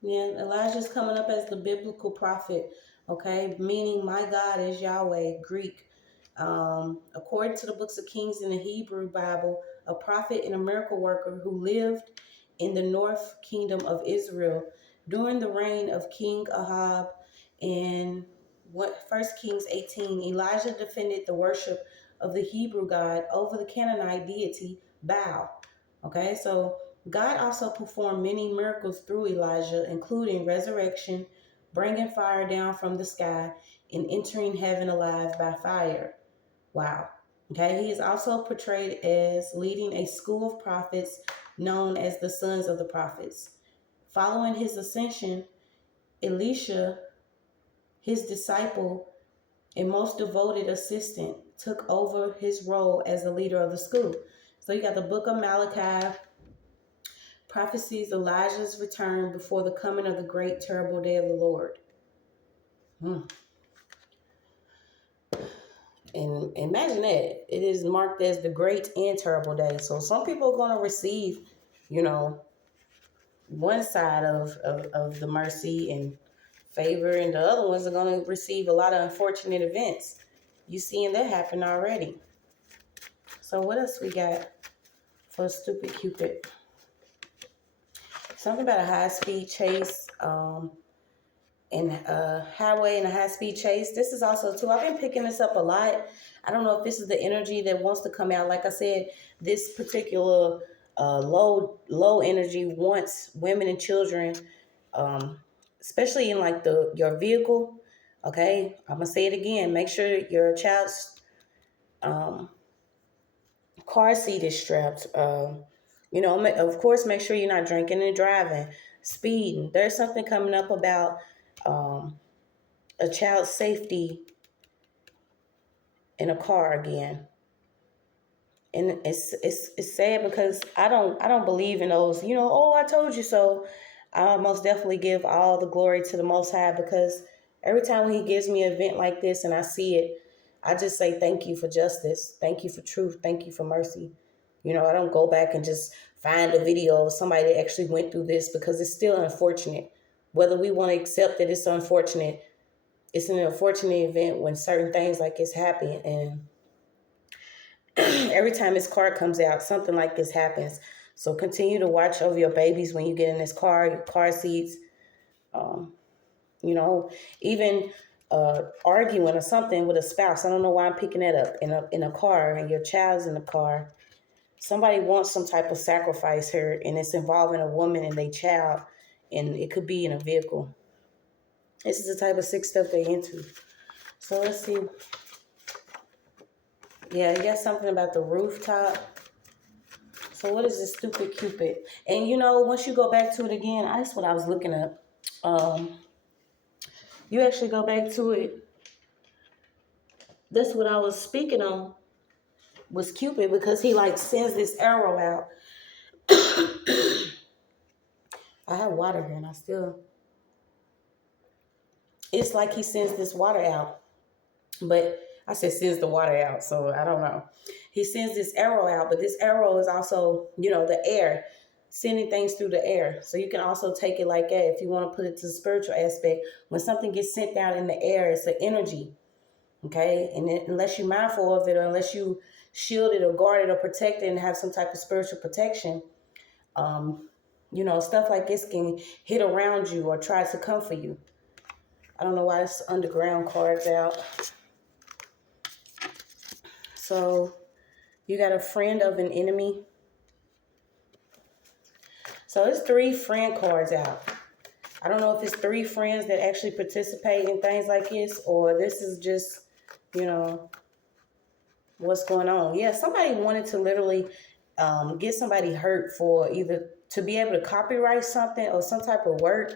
Yeah, Elijah's coming up as the biblical prophet, okay? Meaning my God is Yahweh, Greek. According to the books of Kings in the Hebrew Bible, a prophet and a miracle worker who lived in the north kingdom of Israel during the reign of King Ahab. In 1 Kings 18, Elijah defended the worship of the Hebrew God over the Canaanite deity Baal. Okay, so God also performed many miracles through Elijah, including resurrection, bringing fire down from the sky, and entering heaven alive by fire. Wow. Okay, he is also portrayed as leading a school of prophets known as the sons of the prophets. Following his ascension, Elisha, his disciple and most devoted assistant, took over his role as the leader of the school. So you got the book of Malachi, prophecies Elijah's return before the coming of the great terrible day of the Lord. And imagine that. It is marked as the great and terrible day. So some people are going to receive, one side of the mercy and favor, and the other ones are going to receive a lot of unfortunate events. You seeing that happen already. So what else we got for stupid Cupid? Something about a high-speed chase, and a highway and a high-speed chase. This is also, too, I've been picking this up a lot. I don't know if this is the energy that wants to come out. Like I said, this particular low energy wants women and children, especially in like your vehicle. Okay, I'm gonna say it again. Make sure your child's car seat is strapped. Of course, make sure you're not drinking and driving, speeding. There's something coming up about a child's safety in a car again. And it's sad because I don't believe in those, I told you so. I most definitely give all the glory to the Most High, because every time when he gives me an event like this and I see it, I just say thank you for justice, thank you for truth, thank you for mercy. I don't go back and just find a video of somebody that actually went through this, because it's still unfortunate. Whether we want to accept that it's unfortunate, it's an unfortunate event when certain things like this happen. And every time this card comes out, something like this happens. So continue to watch over your babies when you get in this car, your car seats. Even arguing or something with a spouse. I don't know why I'm picking that up in a car, and your child's in the car. Somebody wants some type of sacrifice here, and it's involving a woman and their child, and it could be in a vehicle. This is the type of sick stuff they're into. So let's see. Yeah, you got something about the rooftop. So what is this stupid Cupid? And once you go back to it again, that's what I was looking up. You actually go back to it. That's what I was speaking on, was Cupid, because he like sends this arrow out. I have water here, and it's like he sends this water out. But I said sends the water out, so I don't know. He sends this arrow out, but this arrow is also, the air. sending things through the air. So you can also take it like that if you want to put it to the spiritual aspect. When something gets sent down in the air, it's an energy. Okay, and unless you're mindful of it, or unless you shield it or guard it or protect it and have some type of spiritual protection, stuff like this can hit around you or try to come for you. I don't know why it's underground cards out. So you got a friend of an enemy. So it's 3 friend cards out. I don't know if it's 3 friends that actually participate in things like this, or this is just, what's going on. Yeah, somebody wanted to literally get somebody hurt for either to be able to copyright something or some type of work.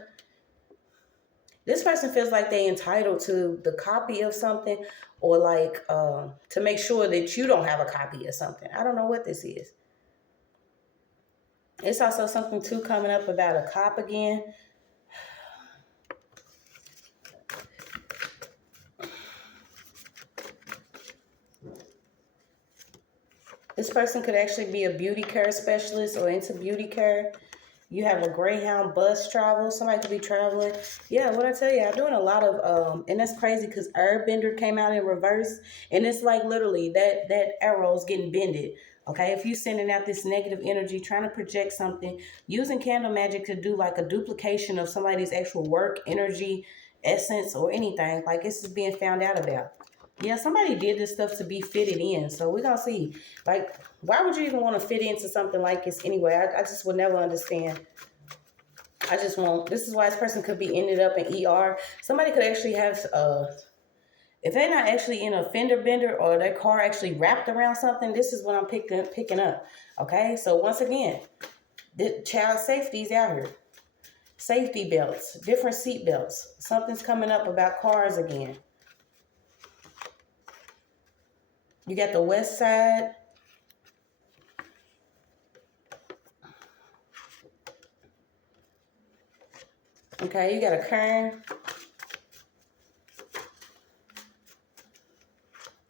This person feels like they're entitled to the copy of something, or like to make sure that you don't have a copy of something. I don't know what this is. It's also something too coming up about a cop again. This person could actually be a beauty care specialist or into beauty care. You have a Greyhound bus travel. Somebody could be traveling. Yeah, what I tell you, I'm doing a lot of, and that's crazy because Airbender came out in reverse. And it's like literally that arrow's getting bended. Okay, if you're sending out this negative energy, trying to project something, using candle magic to do like a duplication of somebody's actual work, energy, essence, or anything, like this is being found out about. Yeah, somebody did this stuff to be fitted in. So we're going to see. Like, why would you even want to fit into something like this anyway? I just would never understand. I just won't. This is why this person could be ended up in ER. Somebody could actually have, if they're not actually in a fender bender or their car actually wrapped around something, this is what I'm picking up. Okay? So once again, the child safety is out here. Safety belts, different seat belts. Something's coming up about cars again. You got the west side. Okay, you got a Kern.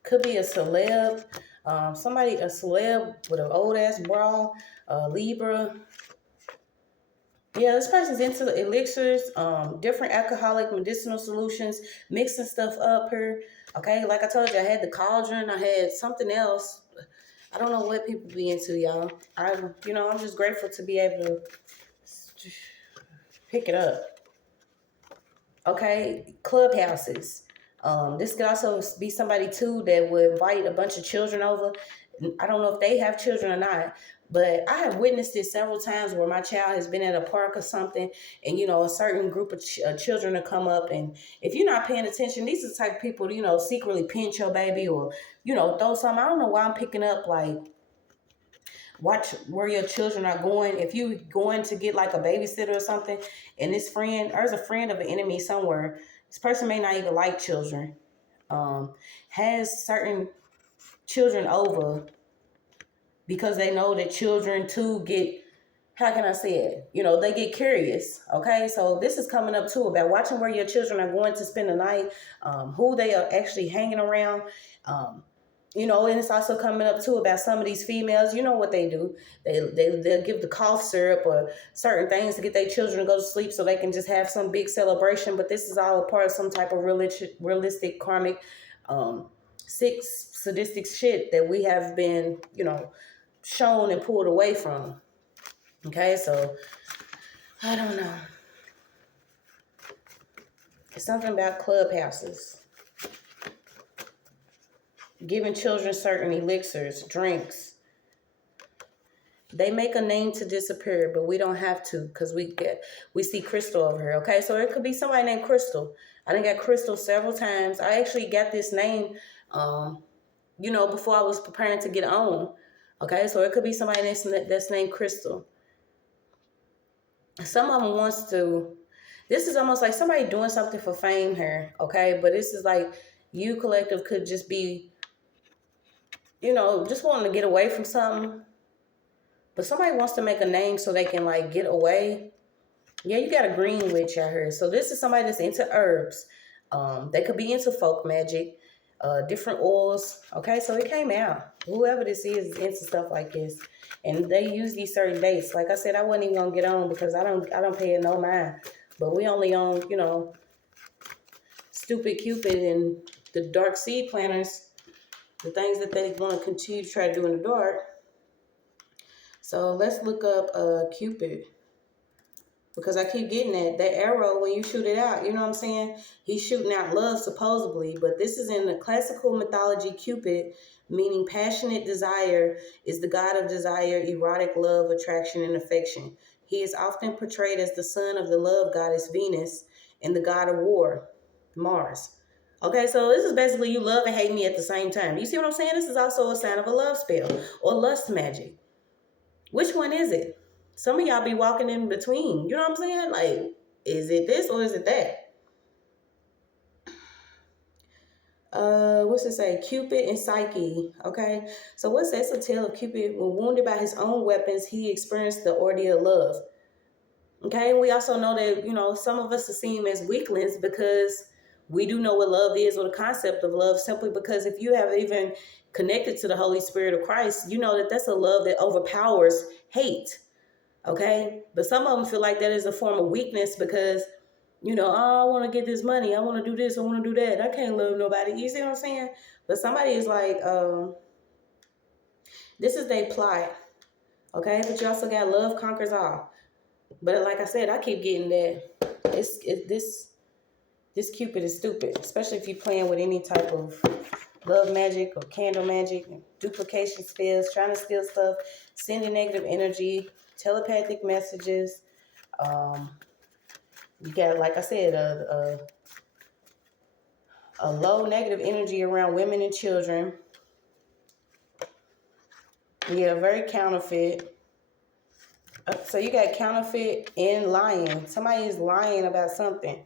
Could be a celeb. A celeb with an old ass bra. Libra. Yeah, this person's into the elixirs, different alcoholic medicinal solutions, mixing stuff up here. Okay, like I told you, I had the cauldron, I had something else. I don't know what people be into, y'all. I'm just grateful to be able to pick it up. Okay, clubhouses. This could also be somebody too that would invite a bunch of children over. I don't know if they have children or not, but I have witnessed this several times where my child has been at a park or something, and a certain group of children will come up, and if you're not paying attention, these are the type of people secretly pinch your baby or throw something. I don't know why I'm picking up like watch where your children are going. If you going to get like a babysitter or something, and there's a friend of an enemy somewhere. This person may not even like children. Has certain children over because they know that children too get, how can I say it? They get curious. Okay, so this is coming up too about watching where your children are going to spend the night, who they are actually hanging around. And it's also coming up too about some of these females. You know what they do? They'll give the cough syrup or certain things to get their children to go to sleep so they can just have some big celebration. But this is all a part of some type of realistic karmic, sick, sadistic shit that we have been, shown and pulled away from. Okay, so I don't know. It's something about clubhouses. Giving children certain elixirs, drinks. They make a name to disappear, but we don't have to because we see Crystal over here. Okay, so it could be somebody named Crystal. I done got Crystal several times. I actually got this name, before I was preparing to get on. Okay, so it could be somebody that's named Crystal. Some of them wants to. This is almost like somebody doing something for fame here. Okay, but this is like you collective could just be, just wanting to get away from something. But somebody wants to make a name so they can, like, get away. Yeah, you got a green witch out here. So this is somebody that's into herbs. They could be into folk magic. different oils. Okay, so it came out. Whoever this is into stuff like this, and they use these certain dates. Like I said, I wasn't even gonna get on because I don't pay it no mind. But we only on, you know, stupid Cupid and the dark seed planners, the things that they want to continue to try to do in the dark. So let's look up Cupid. Because I keep getting that arrow when you shoot it out. You know what I'm saying? He's shooting out love, supposedly. But this is in the classical mythology. Cupid, meaning passionate desire, is the god of desire, erotic love, attraction, and affection. He is often portrayed as the son of the love goddess Venus and the god of war, Mars. Okay, so this is basically you love and hate me at the same time. You see what I'm saying? This is also a sign of a love spell or lust magic. Which one is it? Some of y'all be walking in between. You know what I'm saying? Like, is it this or is it that? What's it say? Cupid and Psyche. Okay. So what's that? It's a tale of Cupid. When wounded by his own weapons, he experienced the ordeal of love. Okay. We also know that, you know, some of us are seen as weaklings because we do know what love is, or the concept of love, simply because if you have even connected to the Holy Spirit of Christ, you know that that's a love that overpowers hate. Okay, but some of them feel like that is a form of weakness because, you know, oh, I want to get this money, I want to do this, I want to do that, I can't love nobody. You see what I'm saying? But somebody is like, this is their plight. Okay, but you also got love conquers all. But like I said, I keep getting that this Cupid is stupid, especially if you're playing with any type of love magic or candle magic, duplication spells, trying to steal stuff, sending negative energy, telepathic messages. You got, like I said, a low negative energy around women and children. Yeah, very counterfeit. So you got counterfeit and lying. Somebody is lying about something.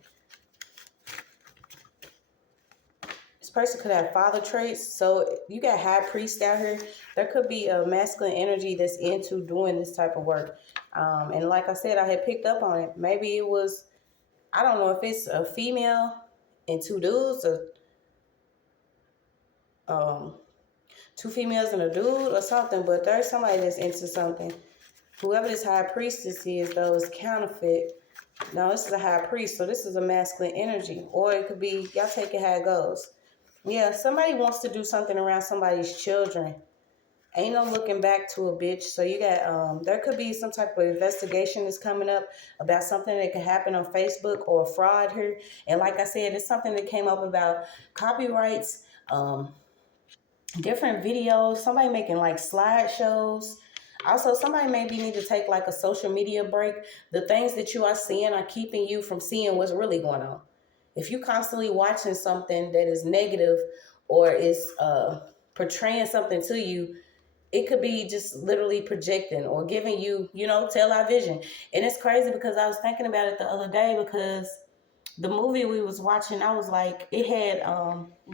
This person could have father traits. So you got high priest out here. There could be a masculine energy that's into doing this type of work. And like I said, I had picked up on it. Maybe it was, I don't know if it's a female and two dudes, or two females and a dude or something, but there's somebody that's into something. Whoever this high priestess is, though, is counterfeit. No, this is a high priest, so this is a masculine energy. Or it could be, y'all take it how it goes. Yeah, somebody wants to do something around somebody's children. Ain't no looking back to a bitch. So you got, there could be some type of investigation that's coming up about something that could happen on Facebook or fraud here. And like I said, it's something that came up about copyrights, different videos, somebody making like slideshows. Also, somebody maybe need to take like a social media break. The things that you are seeing are keeping you from seeing what's really going on. If you constantly watching something that is negative or is portraying something to you, it could be just literally projecting or giving you, you know, television. And it's crazy because I was thinking about it the other day because the movie we was watching, I was like, it had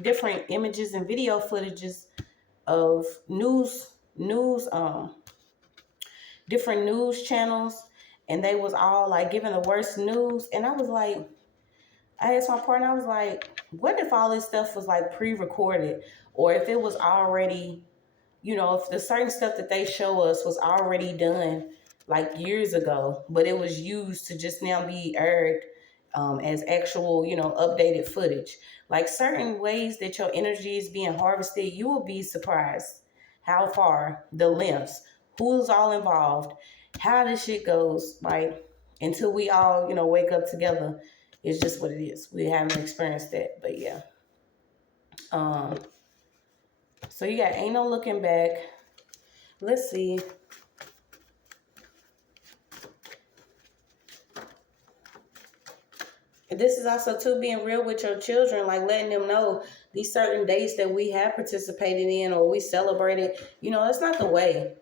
different images and video footages of different news channels, and they was all like giving the worst news. And I was like, I asked my partner, I was like, what if all this stuff was like pre-recorded, or if it was already, you know, if the certain stuff that they show us was already done like years ago, but it was used to just now be aired as actual, you know, updated footage. Like certain ways that your energy is being harvested, you will be surprised how far, the lengths, who's all involved, how this shit goes. Like, until we all, you know, wake up together, it's just what it is. We haven't experienced that, but yeah. So you got ain't no looking back. Let's see. This is also too being real with your children, like letting them know these certain dates that we have participated in or we celebrated. You know, it's not the way.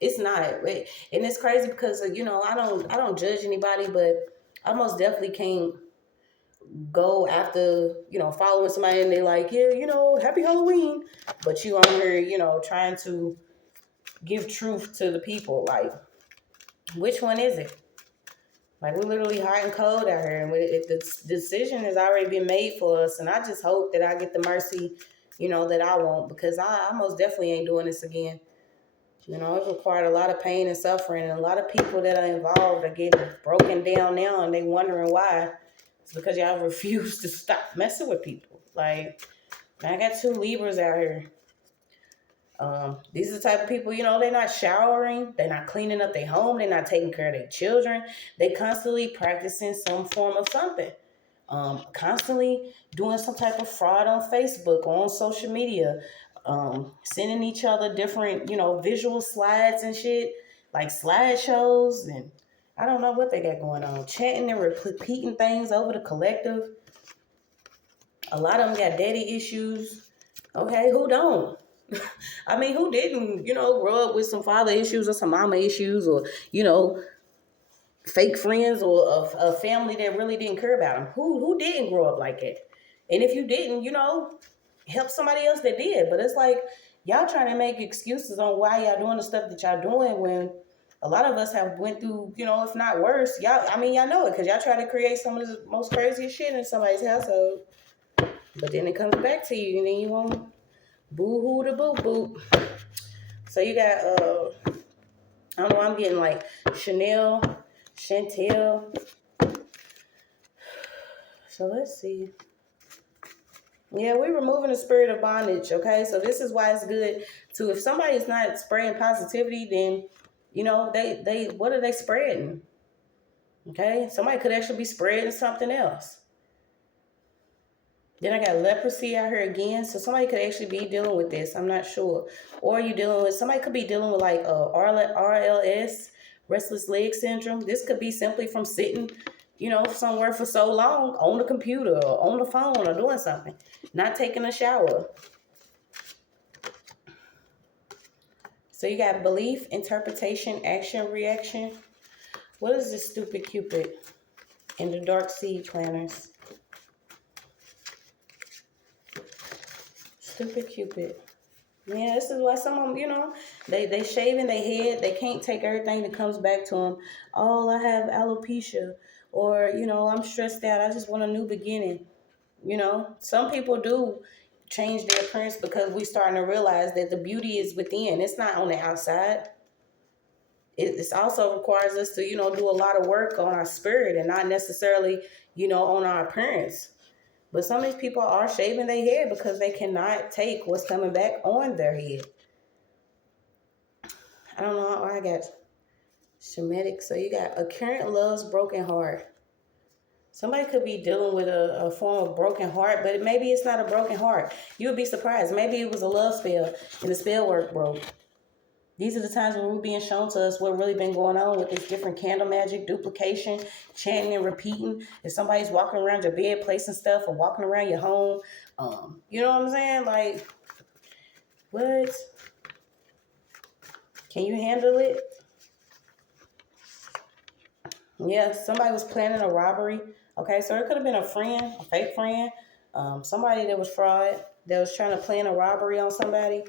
It's not. And it's crazy because you know I don't judge anybody, but I most definitely can't go after, you know, following somebody and they like, yeah, you know, happy Halloween, but you on here, you know, trying to give truth to the people. Like, which one is it? Like, we're literally hot and cold out here, and the decision has already been made for us. And I just hope that I get the mercy that I want, because I most definitely ain't doing this again. It's required a lot of pain and suffering, and a lot of people that are involved are getting broken down now, and they wondering why. It's because y'all refuse to stop messing with people. Like, I got 2 Libras out here. These are the type of people, they're not showering, they're not cleaning up their home, they're not taking care of their children. They constantly practicing some form of something. Constantly doing some type of fraud on Facebook or on social media. Sending each other different, visual slides and shit, like slideshows, and I don't know what they got going on. Chanting and repeating things over the collective. A lot of them got daddy issues. Okay, who don't? I mean, who didn't, grow up with some father issues or some mama issues, or, fake friends, or a family that really didn't care about them? Who didn't grow up like that? And if you didn't, help somebody else that did. But it's like, y'all trying to make excuses on why y'all doing the stuff that y'all doing, when a lot of us have went through, if not worse. Y'all know it, because y'all try to create some of the most craziest shit in somebody's household. But then it comes back to you, and then you won't boo-hoo to boo-boo. So you got, I don't know, I'm getting like Chanel, Chantel. So let's see. Yeah, we're removing the spirit of bondage, okay? So this is why it's good to, if somebody's not spreading positivity, then, they what are they spreading? Okay? Somebody could actually be spreading something else. Then I got leprosy out here again. So somebody could actually be dealing with this. I'm not sure. Or you dealing with, somebody could be dealing with like RLS, restless leg syndrome. This could be simply from sitting, somewhere for so long on the computer or on the phone or doing something, not taking a shower. So you got belief, interpretation, action, reaction. What is this stupid Cupid in the dark seed planners? Stupid Cupid. Yeah, this is why some of them, they shaving their head. They can't take everything that comes back to them. Oh, I have alopecia. Or, I'm stressed out. I just want a new beginning. Some people do change their appearance because we starting to realize that the beauty is within. It's not on the outside. It also requires us to, do a lot of work on our spirit and not necessarily, on our appearance. But some of these people are shaving their head because they cannot take what's coming back on their head. I don't know. I got Shemitic. So you got a current love's broken heart. Somebody could be dealing with a form of broken heart, but maybe it's not a broken heart. You would be surprised. Maybe it was a love spell and the spell work broke. These are the times when we're being shown to us what really been going on with this different candle magic, duplication, chanting and repeating. If somebody's walking around your bed, placing stuff, or walking around your home, you know what I'm saying? Like, what? Can you handle it? Yeah, somebody was planning a robbery. Okay, so it could have been a friend, a fake friend, somebody that was fraud, that was trying to plan a robbery on somebody.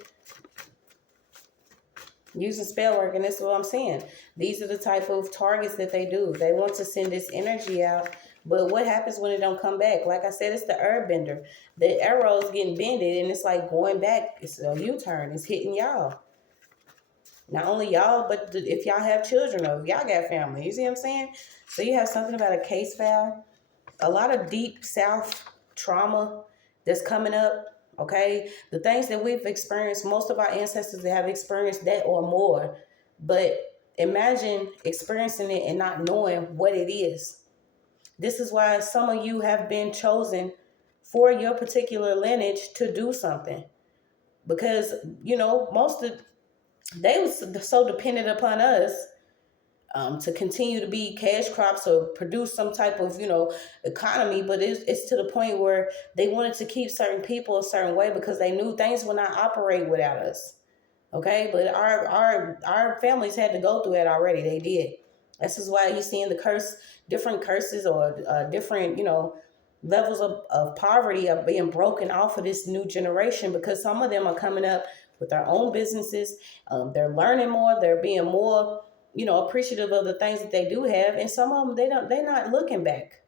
Using spell work, and this is what I'm saying. These are the type of targets that they do. They want to send this energy out, but what happens when it don't come back? Like I said, it's the herb bender. The arrow's getting bended, and it's like going back. It's a U-turn. It's hitting y'all. Not only y'all, but if y'all have children or if y'all got family. You see what I'm saying? So you have something about a case file. A lot of deep South trauma that's coming up. Okay, the things that we've experienced, most of our ancestors that have experienced that or more. But imagine experiencing it and not knowing what it is. This is why some of you have been chosen for your particular lineage to do something. Because, most of they was so dependent upon us to continue to be cash crops or produce some type of, economy. But it's to the point where they wanted to keep certain people a certain way because they knew things would not operate without us. Okay, but our families had to go through it already. They did. This is why you're seeing different curses or different, levels of poverty are being broken off of this new generation, because some of them are coming up with their own businesses. They're learning more. They're being more, appreciative of the things that they do have. And some of them, they're not looking back.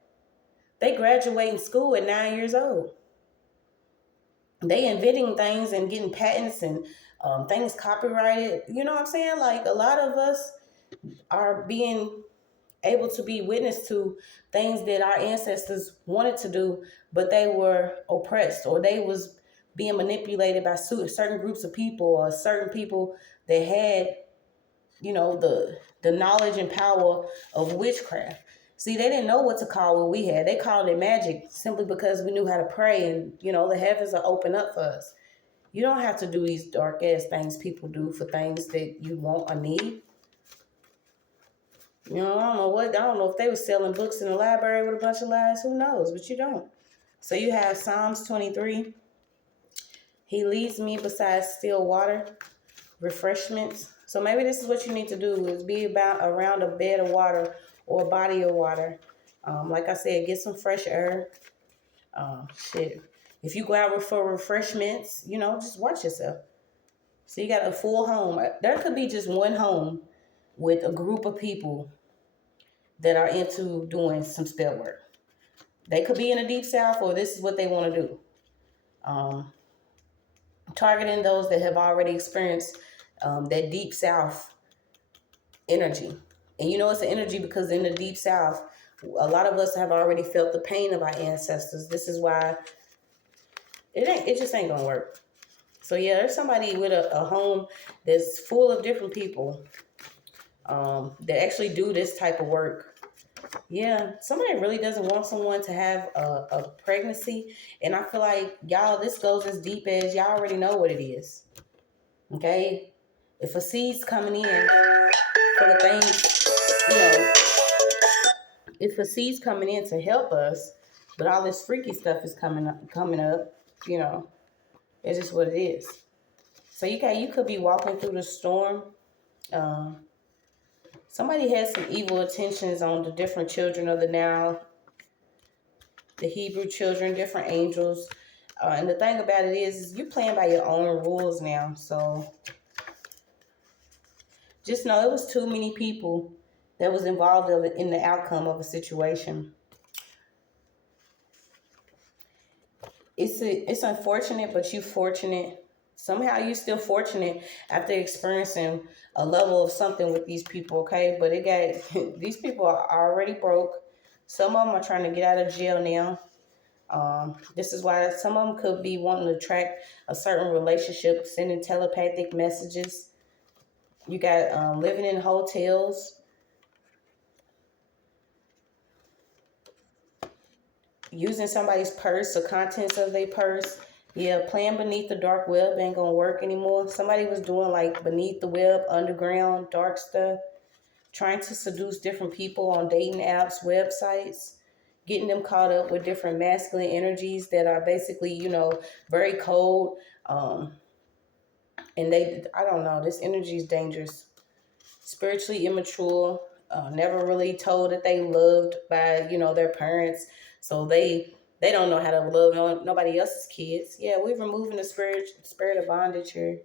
They graduate in school at 9 years old. they inventing things and getting patents and things copyrighted. You know what I'm saying? Like, a lot of us are being able to be witness to things that our ancestors wanted to do, but they were oppressed, or they was being manipulated by certain groups of people, or certain people that had, the knowledge and power of witchcraft. See, they didn't know what to call what we had. They called it magic simply because we knew how to pray, and the heavens are open up for us. You don't have to do these dark ass things people do for things that you want or need. I don't know if they were selling books in the library with a bunch of lies. Who knows? But you don't. So you have Psalms 23. He leads me beside still water, refreshments. So maybe this is what you need to do, is be around a bed of water or a body of water. Like I said, get some fresh air. If you go out for refreshments, just watch yourself. So you got a full home. There could be just one home with a group of people that are into doing some spell work. They could be in the deep south, or this is what they want to do. Targeting those that have already experienced that deep south energy. And it's an energy because in the deep south, a lot of us have already felt the pain of our ancestors. This is why it just ain't gonna work. So yeah, there's somebody with a home that's full of different people that actually do this type of work. Yeah, somebody really doesn't want someone to have a pregnancy. And I feel like, y'all, this goes as deep as y'all already know what it is. Okay? If a seed's coming in for the things, if a seed's coming in to help us, but all this freaky stuff is coming up, it's just what it is. So you could be walking through the storm. Somebody has some evil intentions on the different children of the now, the Hebrew children, different angels. And the thing about it is you're playing by your own rules now. So just know it was too many people that was involved in the outcome of a situation. It's unfortunate, but you fortunate. Somehow you still fortunate after experiencing a level of something with these people, okay? But these people are already broke. Some of them are trying to get out of jail now. This is why some of them could be wanting to track a certain relationship, sending telepathic messages. You got living in hotels, using somebody's purse or contents of their purse. Yeah, playing beneath the dark web ain't gonna work anymore. Somebody was doing like beneath the web, underground, dark stuff, trying to seduce different people on dating apps, websites, getting them caught up with different masculine energies that are basically, very cold. And I don't know, this energy is dangerous. Spiritually immature, never really told that they loved by, their parents. So they don't know how to love nobody else's kids. Yeah, we're removing the spirit of bondage here.